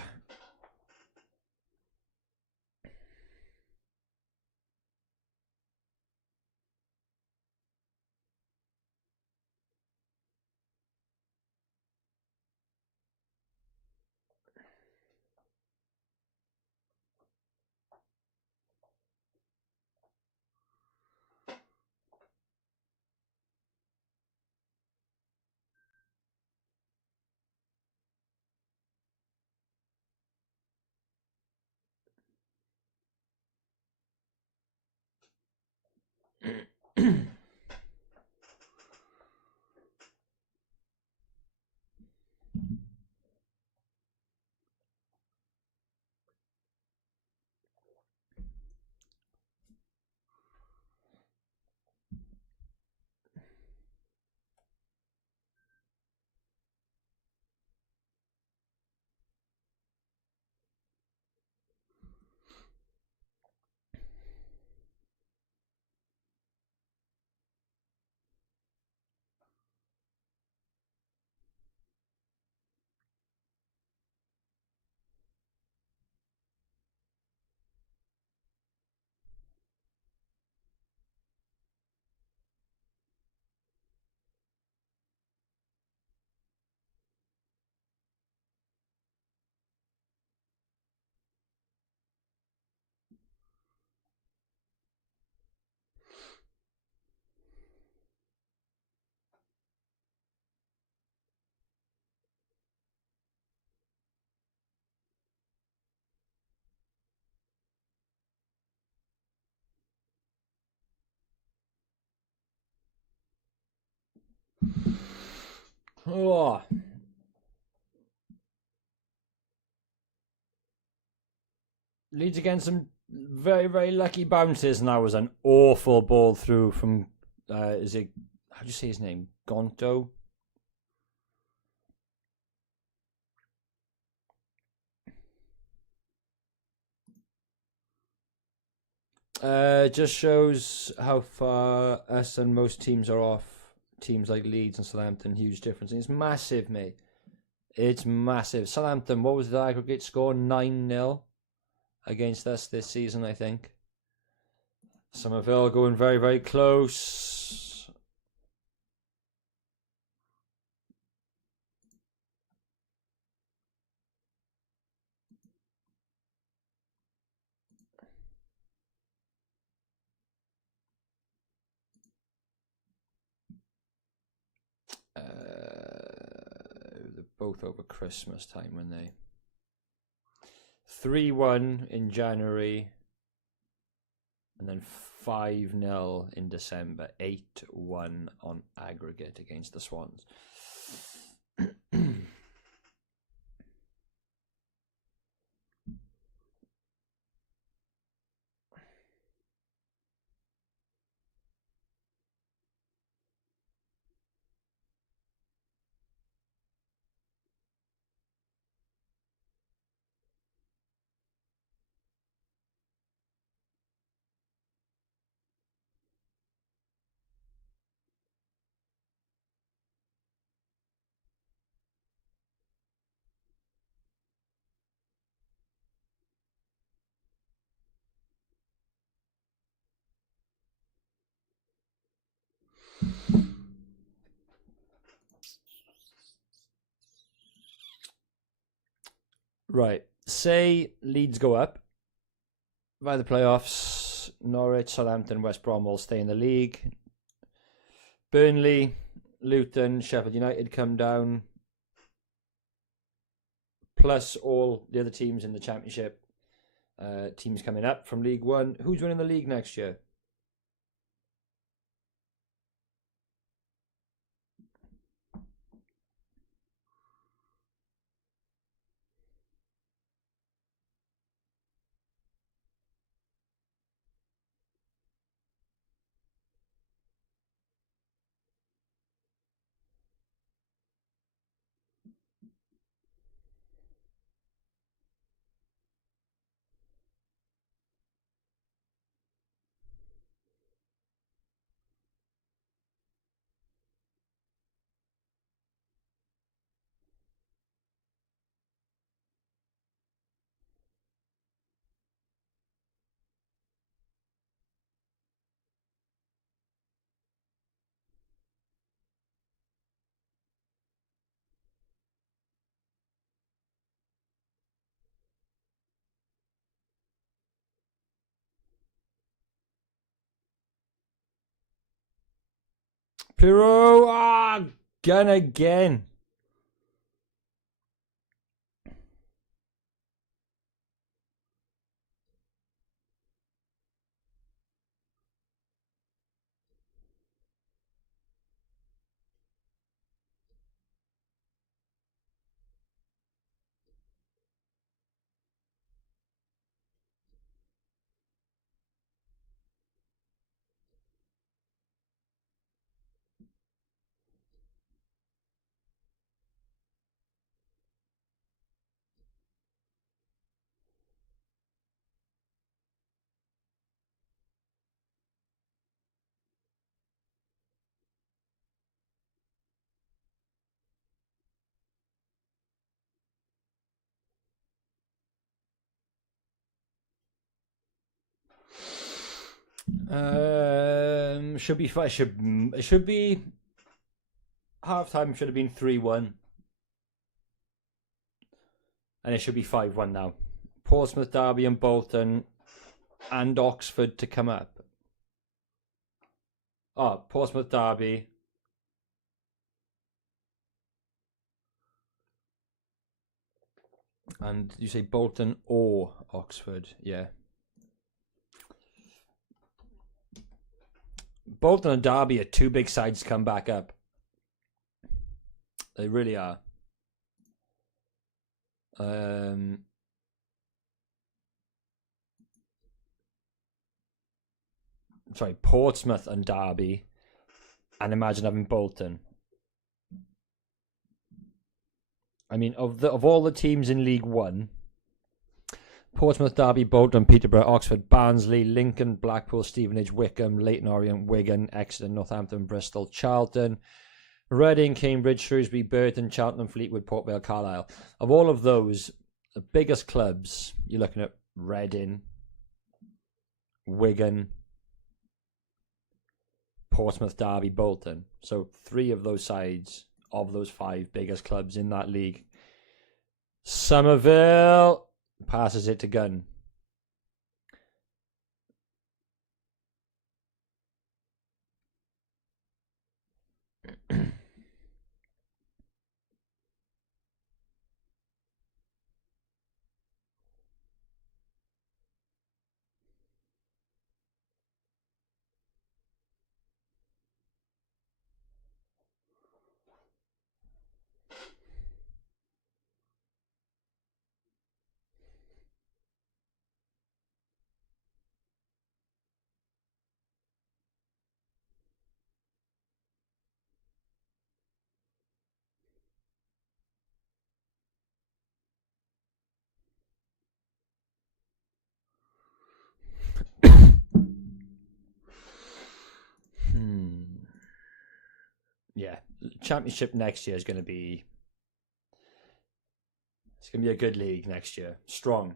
oh. Leeds against some very lucky bounces, and that was an awful ball through from. Is it? How do you say his name? Gonto. Just shows how far us and most teams are off. Teams like Leeds and Southampton, huge difference. And it's massive, mate. It's massive. Southampton, what was the aggregate score? 9-0 against us this season, I think. Somerville going very close. They're both over Christmas time, when they 3-1 in January, and then 5-0 in December. 8-1 on aggregate against the Swans. Right. Say Leeds go up by the playoffs. Norwich, Southampton, West Brom will stay in the league. Burnley, Luton, Sheffield United come down. Plus all the other teams in the Championship. Teams coming up from League One. Who's winning the league next year? Pirro, gun again. Should be should be half time. Should have been 3-1, and it should be 5-1 now. Portsmouth, Derby, and Bolton, and Oxford to come up. Oh, Portsmouth, Derby. And you say Bolton or Oxford? Yeah. Bolton and Derby are two big sides to come back up. They really are. Sorry, Portsmouth and Derby, and imagine having Bolton. I mean, of all the teams in League One, Portsmouth, Derby, Bolton, Peterborough, Oxford, Barnsley, Lincoln, Blackpool, Stevenage, Wickham, Leyton Orient, Wigan, Exeter, Northampton, Bristol, Charlton, Reading, Cambridge, Shrewsbury, Burton, Cheltenham, Fleetwood, Port Vale, Carlisle. Of all of those, the biggest clubs, you're looking at Reading, Wigan, Portsmouth, Derby, Bolton. So 3 of those sides of those 5 biggest clubs in that league. Somerville passes it to Gunn. Yeah, Championship next year is going to be... It's going to be a good league next year. Strong.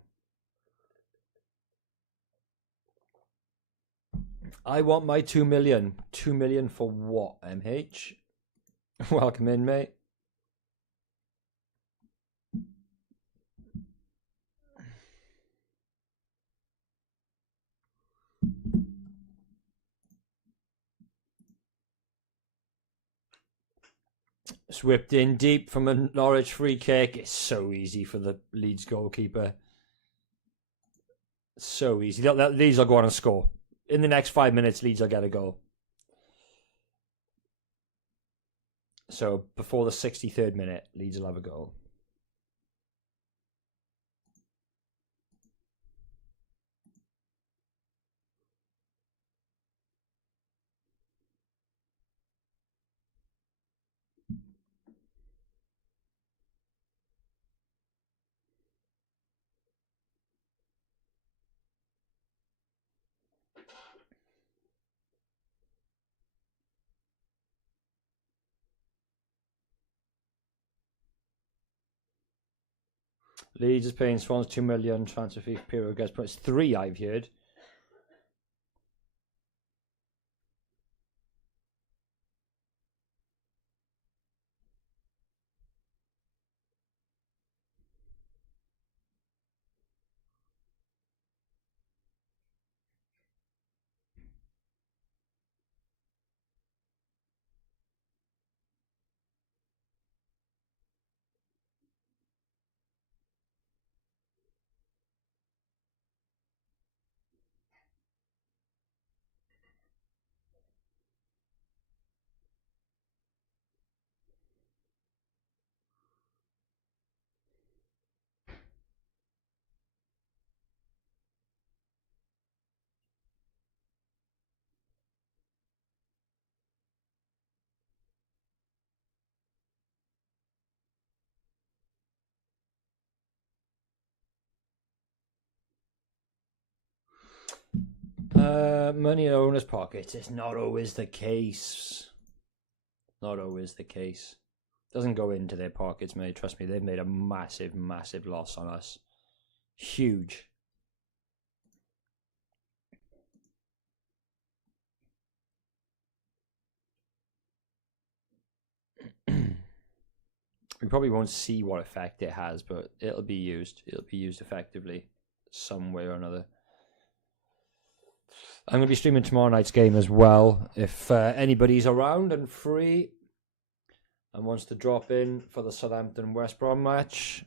I want my 2 million. 2 million for what, MH? Welcome in, mate. It's whipped in deep from a Norwich free kick. It's so easy for the Leeds goalkeeper. So easy. Leeds will go on and score. In the next 5 minutes, Leeds will get a goal. So before the 63rd minute, Leeds will have a goal. Leeds is paying Swans 2 million transfer fee. Pirro gets points. 3, I've heard. Money in owners' pockets. It's not always the case. Not always the case. Doesn't go into their pockets, mate. Trust me, they've made a massive, massive loss on us. Huge. We probably won't see what effect it has, but it'll be used. It'll be used effectively some way or another. I'm going to be streaming tomorrow night's game as well. If anybody's around and free and wants to drop in for the Southampton West Brom match.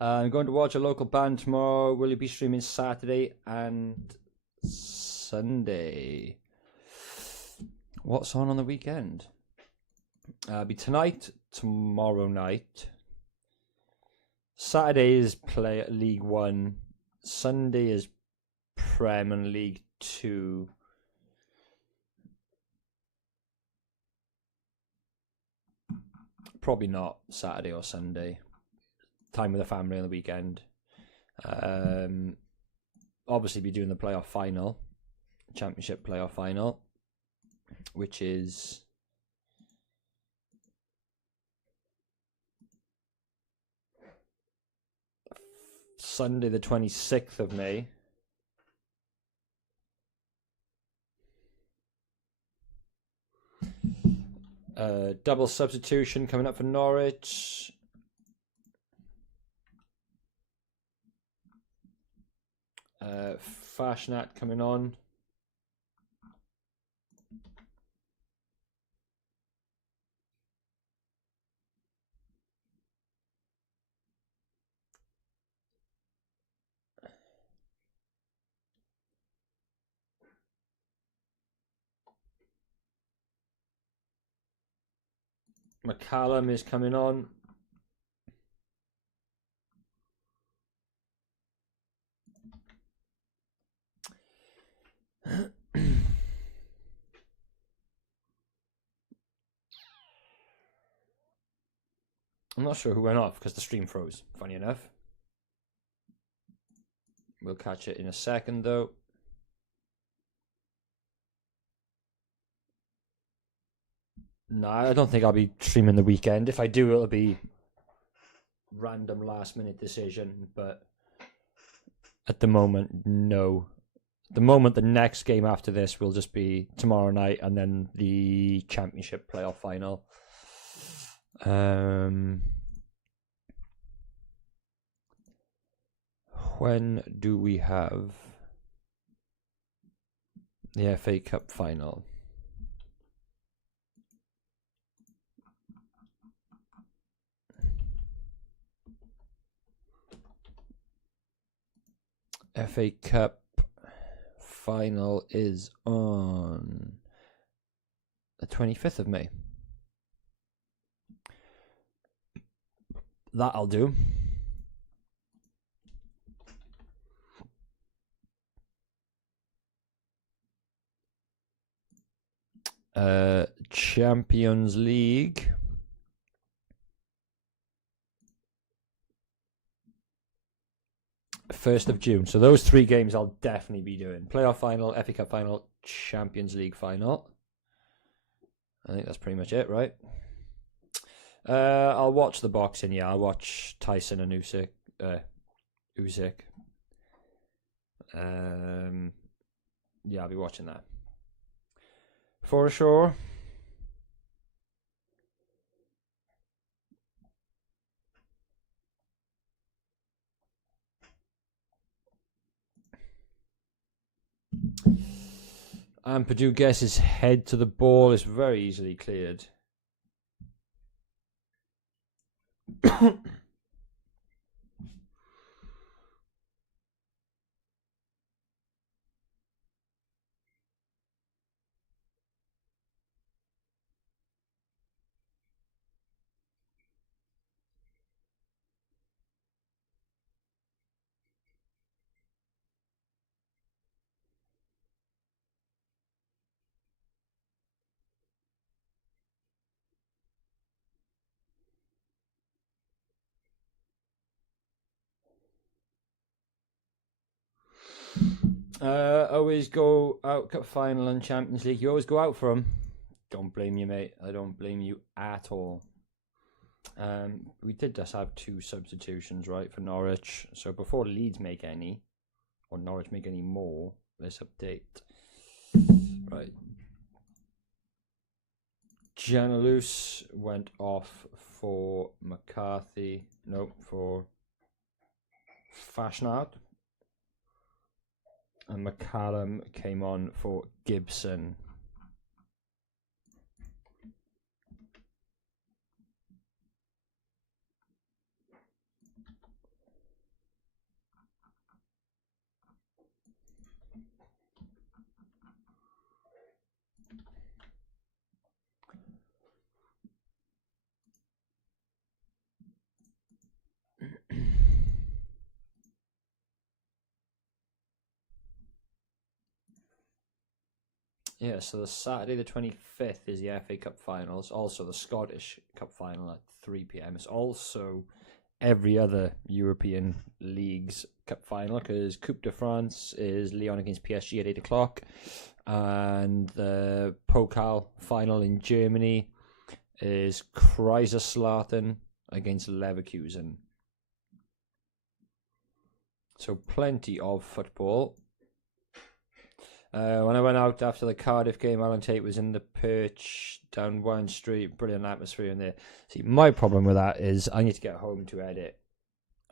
I'm going to watch a local band tomorrow. Will you be streaming Saturday and Sunday? What's on the weekend? Be tonight, tomorrow night. Saturday is play League 1. Sunday is Prem and League 2. Probably not Saturday or Sunday. Time with the family on the weekend. Obviously be doing the playoff final, championship playoff final, which is Sunday the 26th of May. Double substitution coming up for Norwich. Fashnat coming on. McCallum is coming on. I'm not sure who went off because the stream froze, funny enough. We'll catch it in a second though. No, I don't think I'll be streaming the weekend. If I do, it'll be random last minute decision, but at the moment, no. At the moment, the next game after this will just be tomorrow night and then the Championship playoff final. When do we have the FA Cup final? FA Cup final is on the 25th of May. That'll do. Champions League. First of June. So those 3 games I'll definitely be doing. Playoff final, FA Cup final, Champions League final. I think that's pretty much it, right? I'll watch the boxing, yeah. I'll watch Tyson and Usyk. Yeah, I'll be watching that. For sure. And Purdue gets his head to the ball. It's very easily cleared. Always go out cup final and Champions League. You always go out for them. Don't blame you, mate. I don't blame you at all. We did just have 2 substitutions, right, for Norwich. So before Leeds make any, or Norwich make any more, let's update. Right. Janalus went off for McCarthy. No, for Fashnard. And McCallum came on for Gibson. Yeah, so the Saturday the 25th is the FA Cup final. It's also the Scottish Cup final at 3 p.m. It's also every other European league's cup final because Coupe de France is Lyon against PSG at 8 o'clock. And the Pokal final in Germany is Kaiserslautern against Leverkusen. So plenty of football. When I went out after the Cardiff game, Alan Tate was in the perch down one street. Brilliant atmosphere in there. See, my problem with that is I need to get home to edit,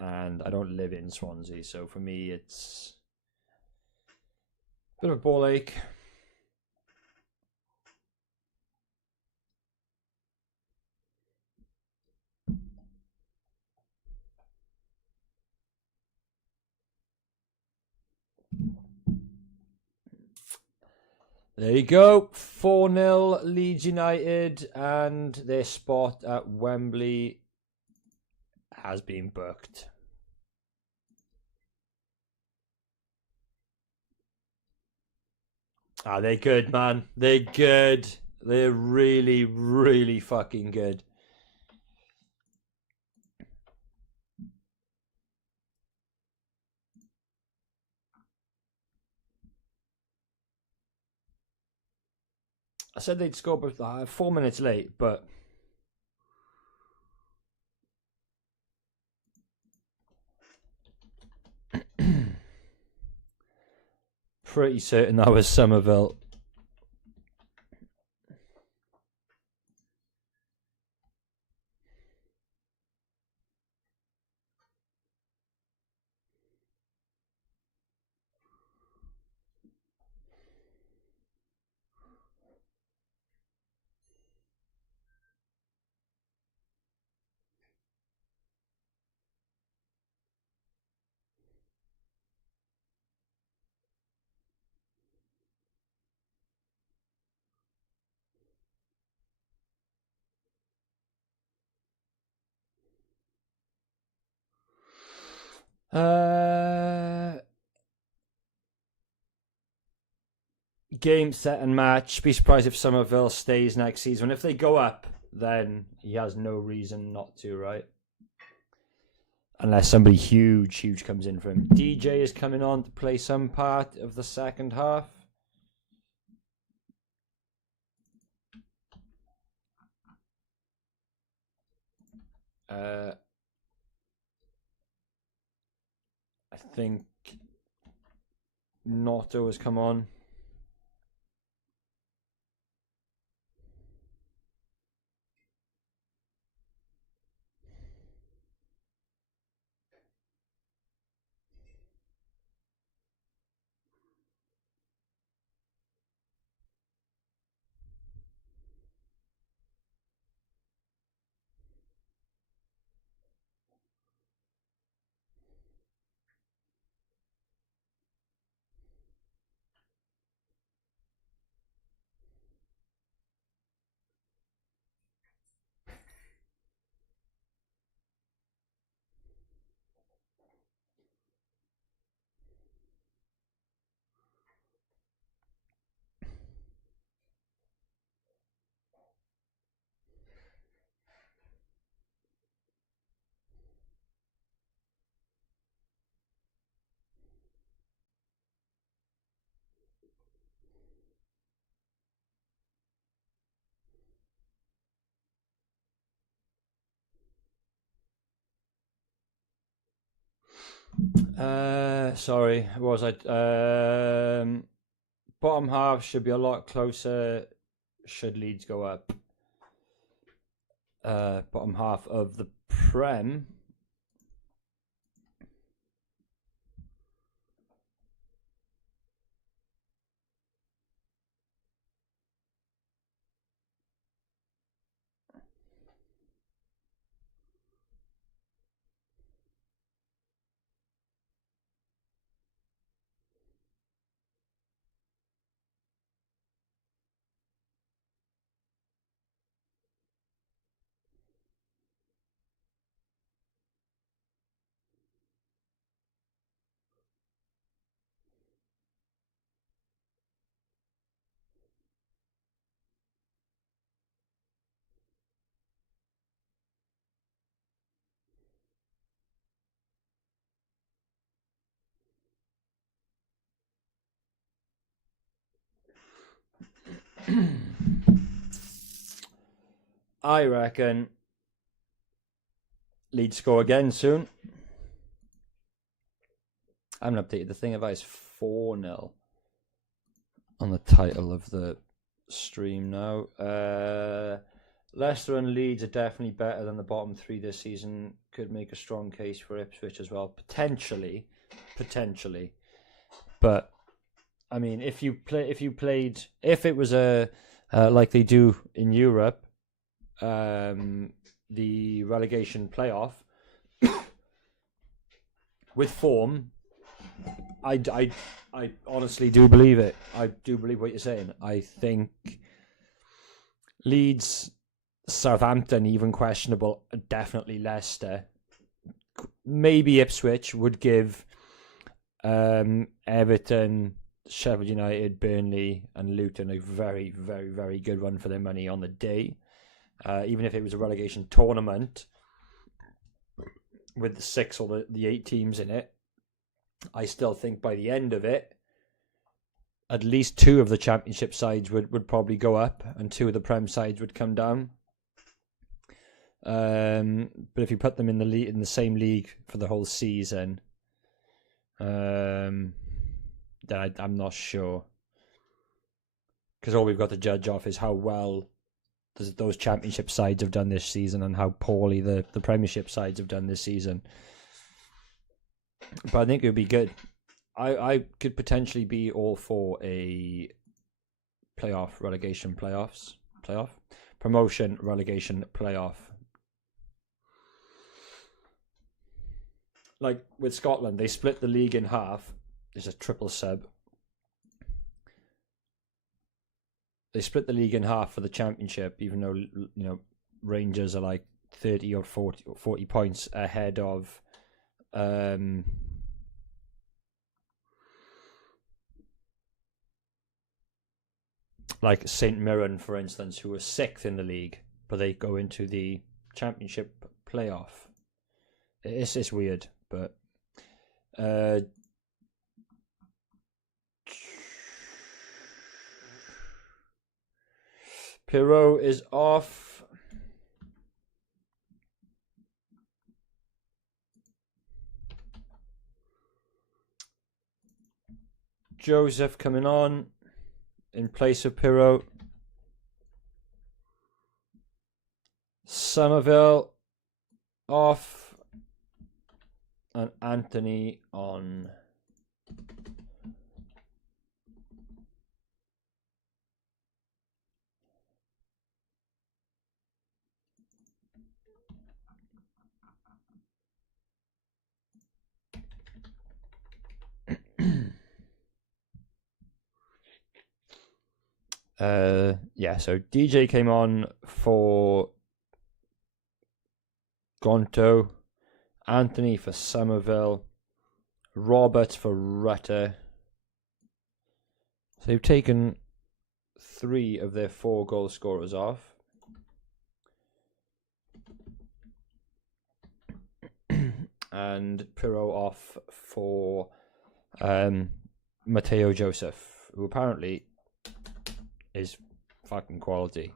and I don't live in Swansea, so for me it's a bit of a ball ache. There you go. 4-0 Leeds United, and their spot at Wembley has been booked. They're good, man. They're good. They're really, really fucking good. I said they'd score 4 minutes late, but pretty certain that was Somerville. Game, set, and match. Be surprised if Somerville stays next season. If they go up, then he has no reason not to, right? Unless somebody huge comes in for him. DJ is coming on to play some part of the second half. I think Notto has come on. Sorry, was I? Bottom half should be a lot closer. Should Leeds go up? Bottom half of the Prem. I reckon Leeds score again soon. I haven't updated the thing. If it's 4-0 on the title of the stream now. Leicester and Leeds are definitely better than the bottom three this season. Could make a strong case for Ipswich as well, potentially. But I mean, if it was a like they do in Europe, the relegation playoff with form, I honestly do believe it. I do believe what you're saying. I think Leeds, Southampton, even questionable. Definitely Leicester. Maybe Ipswich would give Everton, Sheffield United, Burnley, and Luton a very, very, very good run for their money on the day. Even if it was a relegation tournament with the 6 or the 8 teams in it, I still think by the end of it, at least 2 of the Championship sides would probably go up, and 2 of the Prem sides would come down. But if you put them in the same league for the whole season, then I'm not sure, because all we've got to judge off is how well those Championship sides have done this season and how poorly the Premiership sides have done this season. But I think it would be good. I could potentially be all for a playoff, promotion, relegation, playoff. Like with Scotland, they split the league in half. There's a triple sub. They split the league in half for the Championship, even though Rangers are like 30 or 40 points ahead of like St Mirren, for instance, who are 6th in the league, but they go into the Championship playoff. It's weird, but Pirot is off. Joseph coming on in place of Pirot. Somerville off. And Anthony on. So DJ came on for Gonto, Anthony for Somerville, Robert for Rutter. So they've taken 3 of their 4 goal scorers off. And Pirot off for Matteo Joseph, who apparently is fucking quality.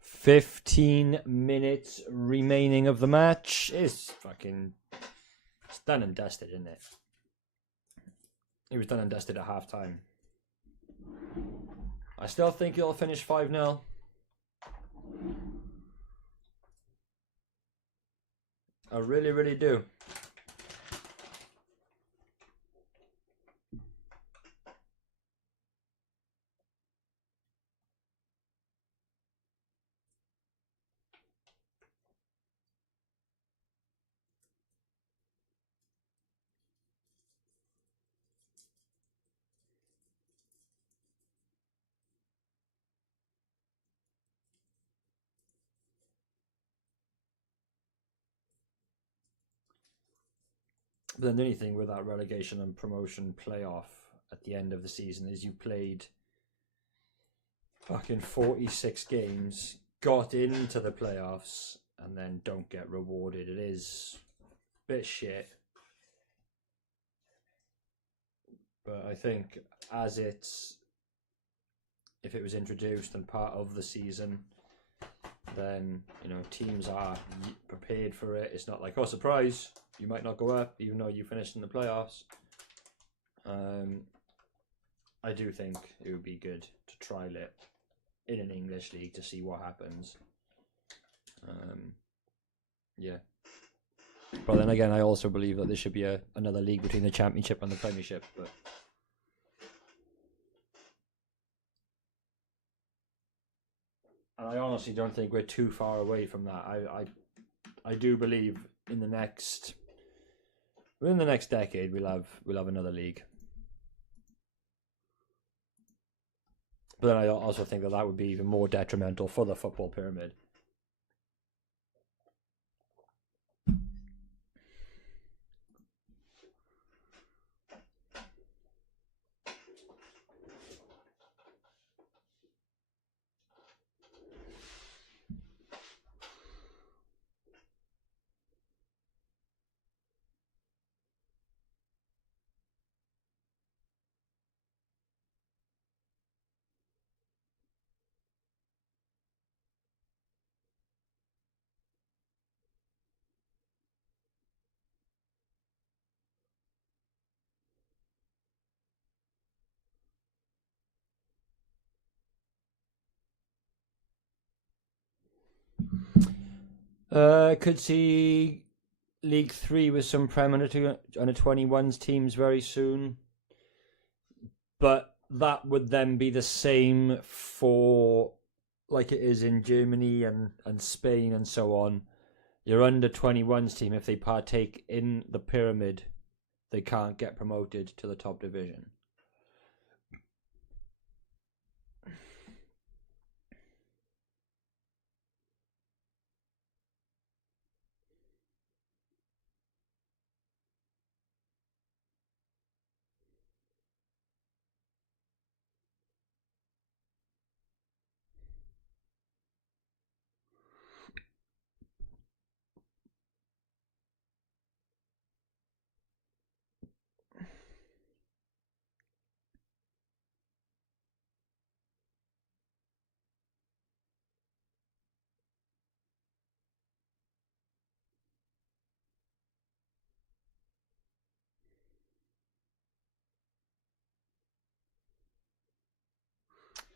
"15 minutes remaining of the match." It's done and dusted, isn't it? It was done and dusted at half-time. I still think it'll finish 5-0. I really, really do. But then the only thing with that relegation and promotion playoff at the end of the season is you played fucking 46 games, got into the playoffs, and then don't get rewarded. It is a bit shit. But I think if it was introduced and part of the season, then teams are prepared for it. It's not like, oh, surprise, you might not go up even though you finished in the playoffs. I do think it would be good to trial it in an English league to see what happens. Yeah. But then again, I also believe that there should be another league between the Championship and the Premiership. But and I honestly don't think we're too far away from that. I do believe within the next decade we'll have another league. But then I also think that would be even more detrimental for the football pyramid. Could see League 3 with some Premier under 21s teams very soon. But that would then be the same for like it is in Germany and Spain and so on. Your under 21s team, if they partake in the pyramid, they can't get promoted to the top division.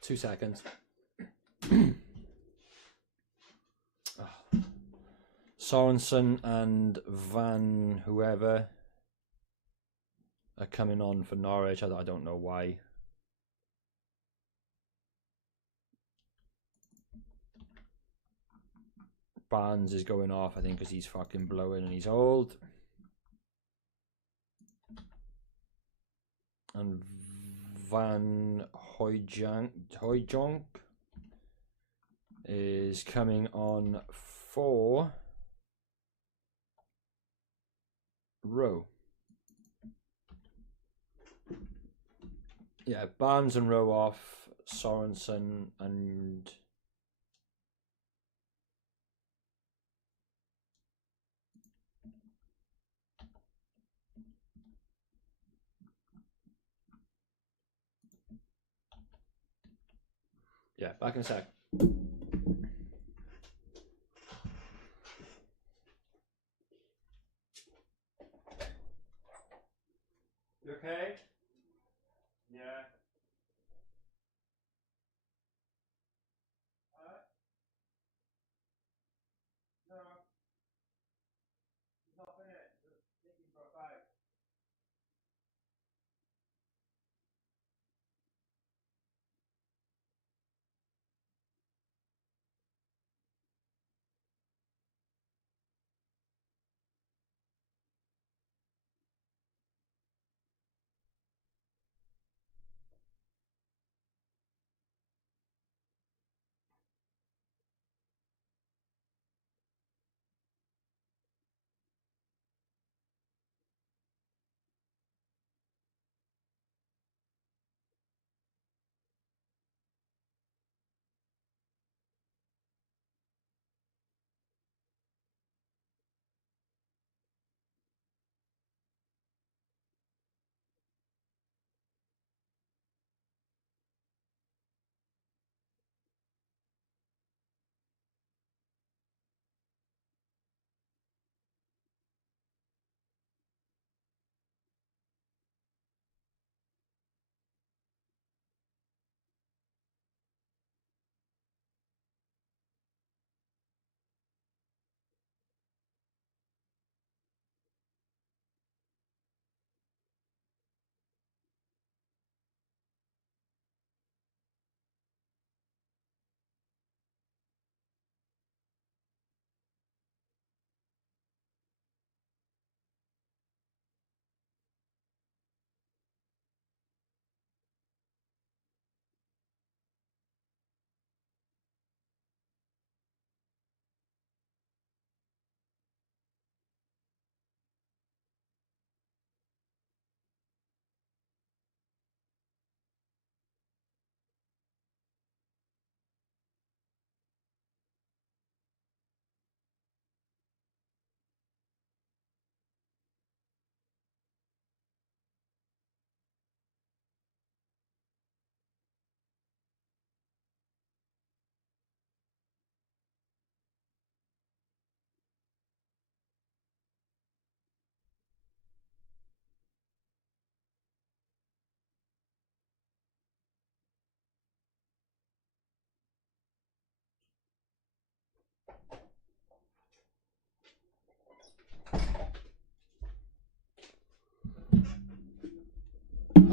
Two seconds. Sorensen and Van whoever are coming on for Norwich. I don't know why. Barnes is going off, I think, because he's fucking blowing and he's old. And Van Hooijdonk is coming on for Rowe. Yeah, Barnes and Rowe off, Sorensen and yeah, back in a sec. You okay? Yeah. No, he's not finished. Just thinking for a bag.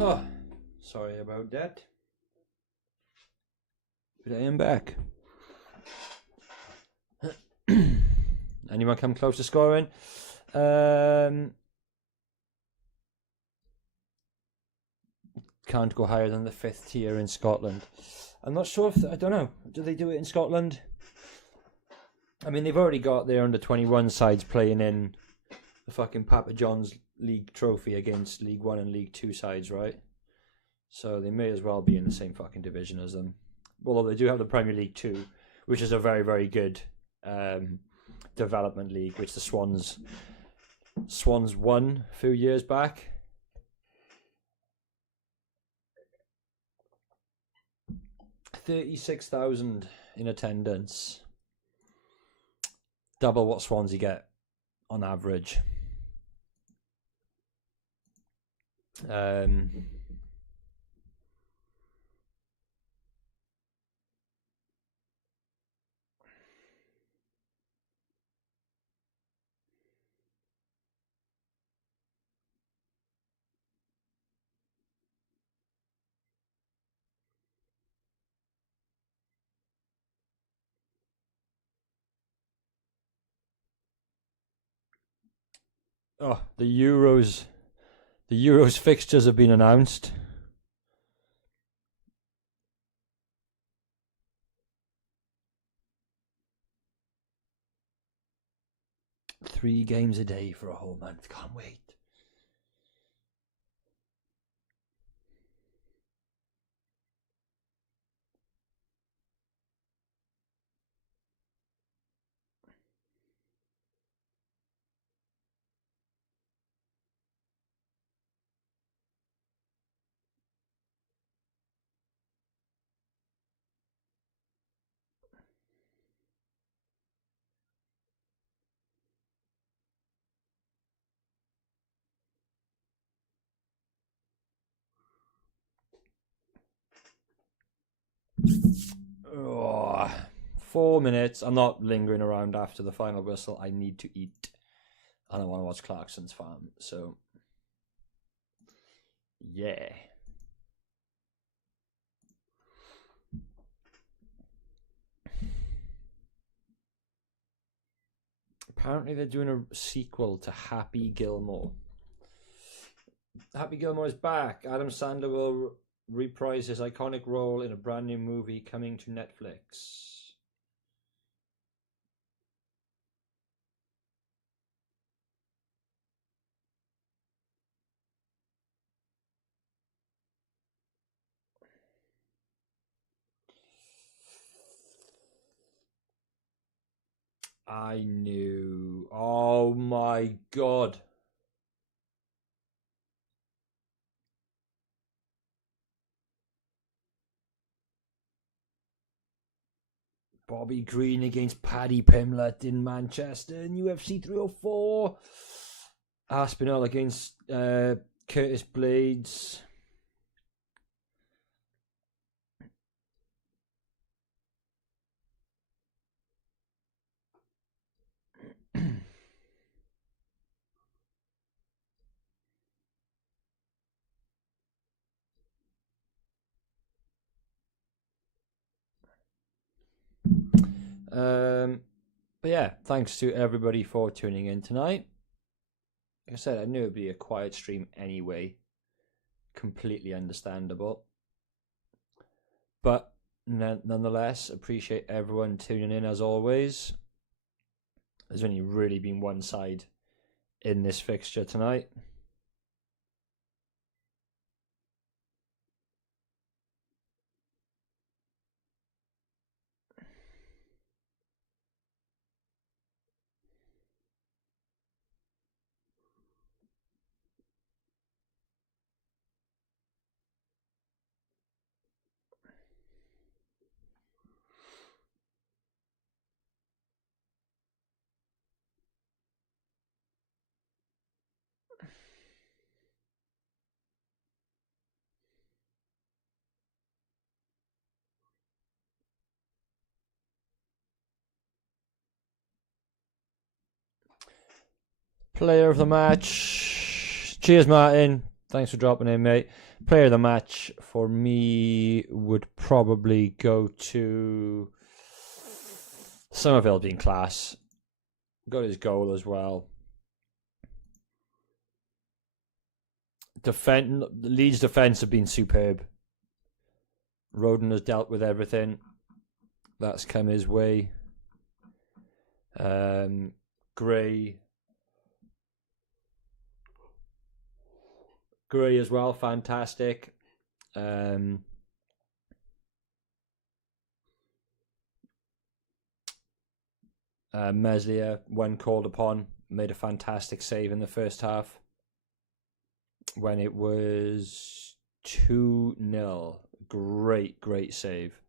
Oh, sorry about that. But I am back. Anyone come close to scoring? Can't go higher than the 5th tier in Scotland. I'm not sure if I don't know. Do they do it in Scotland? I mean, they've already got their under 21 sides playing in the fucking Papa John's League trophy against League 1 and League 2 sides, right? So they may as well be in the same fucking division as them. Although they do have the Premier League 2, which is a very, very good development league, which the Swans won a few years back. 36,000 in attendance. Double what Swansea get on average. Oh, the Euros fixtures have been announced. Three games a day for a whole month. Can't wait. Oh, 4 minutes. I'm not lingering around after the final whistle. I need to eat. And I want to watch Clarkson's Farm. So, yeah. Apparently they're doing a sequel to Happy Gilmore. Happy Gilmore is back. Adam Sandler will reprise his iconic role in a brand new movie coming to Netflix. I knew. Oh my god. Bobby Green against Paddy Pimblett in Manchester in UFC 304. Aspinall against Curtis Blades. But yeah, thanks to everybody for tuning in tonight. Like I said, I knew it'd be a quiet stream anyway. Completely understandable. But nonetheless, appreciate everyone tuning in as always. There's only really been one side in this fixture tonight. Player of the match. Cheers, Martin. Thanks for dropping in, mate. Player of the match for me would probably go to Somerville being class. Got his goal as well. Leeds defence have been superb. Roden has dealt with everything that's come his way. Gray as well, fantastic. Meslier, when called upon, made a fantastic save in the first half when it was 2-0. Great save.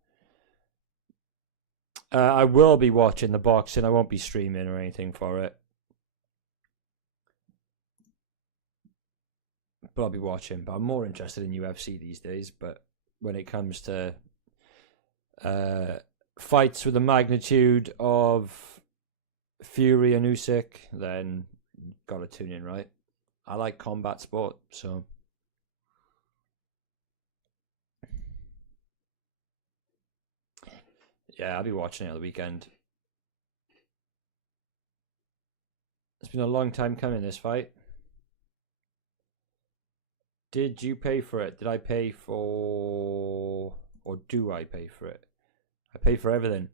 I will be watching the boxing. I won't be streaming or anything for it, but I'll be watching. But I'm more interested in UFC these days. But when it comes to fights with the magnitude of Fury and Usyk, then gotta tune in, right? I like combat sport, so yeah, I'll be watching it on the weekend. It's been a long time coming, this fight. Did you pay for it? Did I pay for... or do I pay for it? I pay for everything.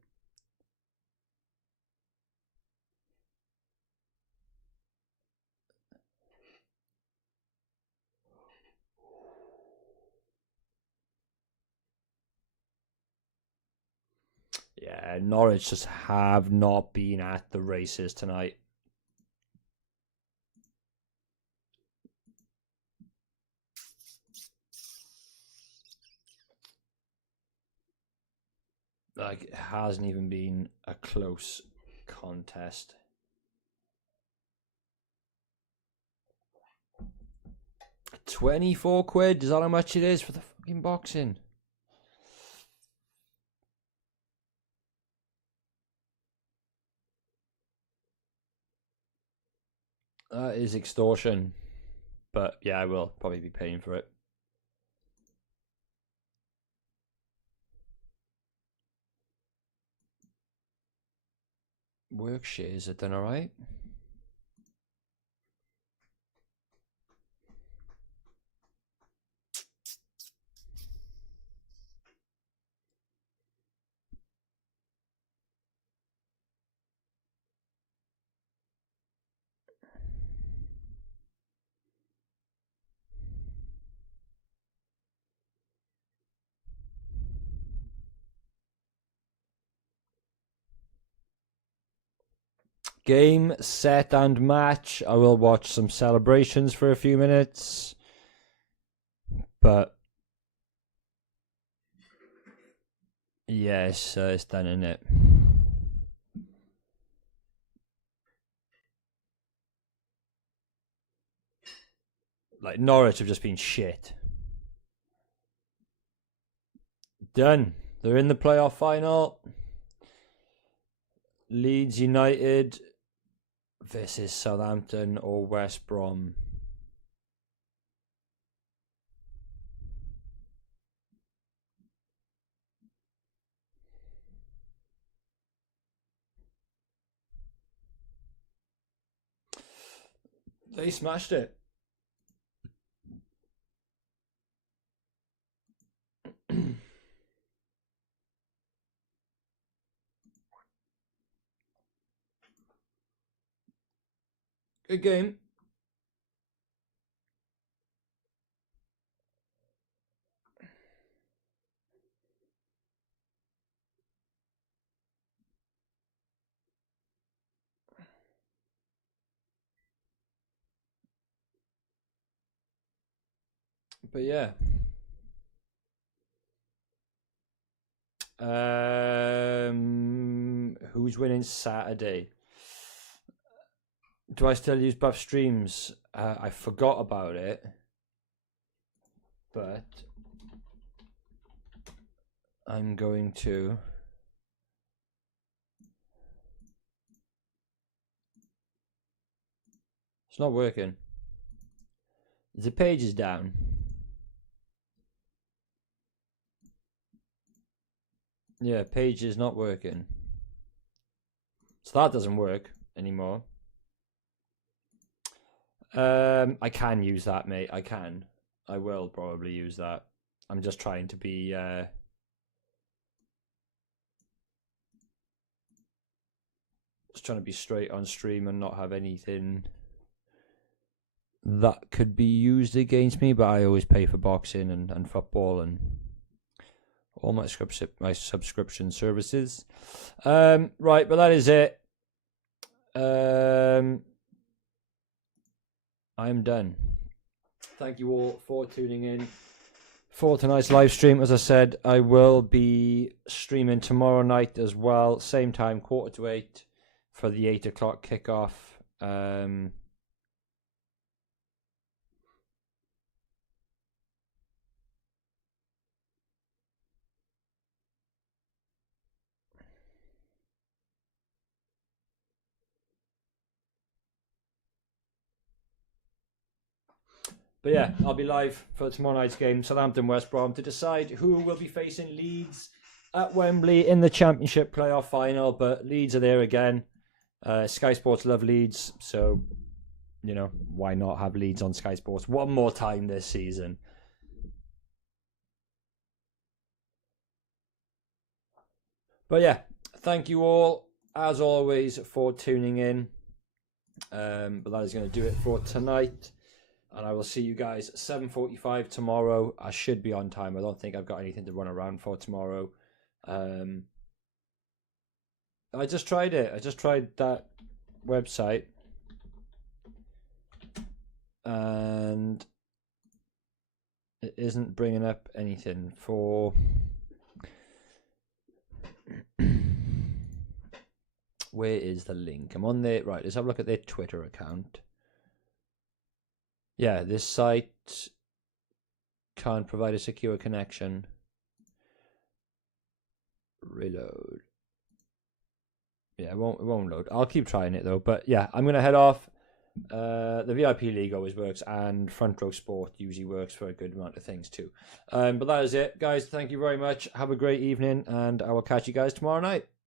Yeah, Norwich just have not been at the races tonight. Like, it hasn't even been a close contest. £24? Is that how much it is for the fucking boxing? That is extortion. But yeah, I will probably be paying for it. Work shares are done alright. Game, set, and match. I will watch some celebrations for a few minutes. But yes, it's done, isn't it? Like, Norwich have just been shit. Done. They're in the playoff final. Leeds United versus Southampton or West Brom. They smashed it. Good game. But yeah. Who's winning Saturday? Do I still use buff streams? I forgot about it, but I'm going to. It's not working. The page is down. Yeah, page is not working. So that doesn't work anymore. I can use that, mate. I can. I will probably use that. I'm just trying to be straight on stream and not have anything that could be used against me, but I always pay for boxing and football and all my subscription services. Right, but that is it. I'm done. Thank you all for tuning in for tonight's live stream. As I said, I will be streaming tomorrow night as well. Same time, 7:45 for the 8 o'clock kickoff. But yeah, I'll be live for tomorrow night's game, Southampton West Brom, to decide who will be facing Leeds at Wembley in the Championship playoff final. But Leeds are there again. Sky Sports love Leeds, so why not have Leeds on Sky Sports one more time this season? But yeah, thank you all as always for tuning in. But that is going to do it for tonight. And I will see you guys at 7:45 tomorrow. I should be on time. I don't think I've got anything to run around for tomorrow. I just tried it. I just tried that website. And it isn't bringing up anything for... Where is the link? I'm on there. Right, let's have a look at their Twitter account. Yeah, this site can't provide a secure connection. Reload. Yeah, it won't load. I'll keep trying it though. But yeah, I'm gonna head off. The VIP League always works, and Front Row Sport usually works for a good amount of things too. But that is it, guys. Thank you very much. Have a great evening, and I will catch you guys tomorrow night.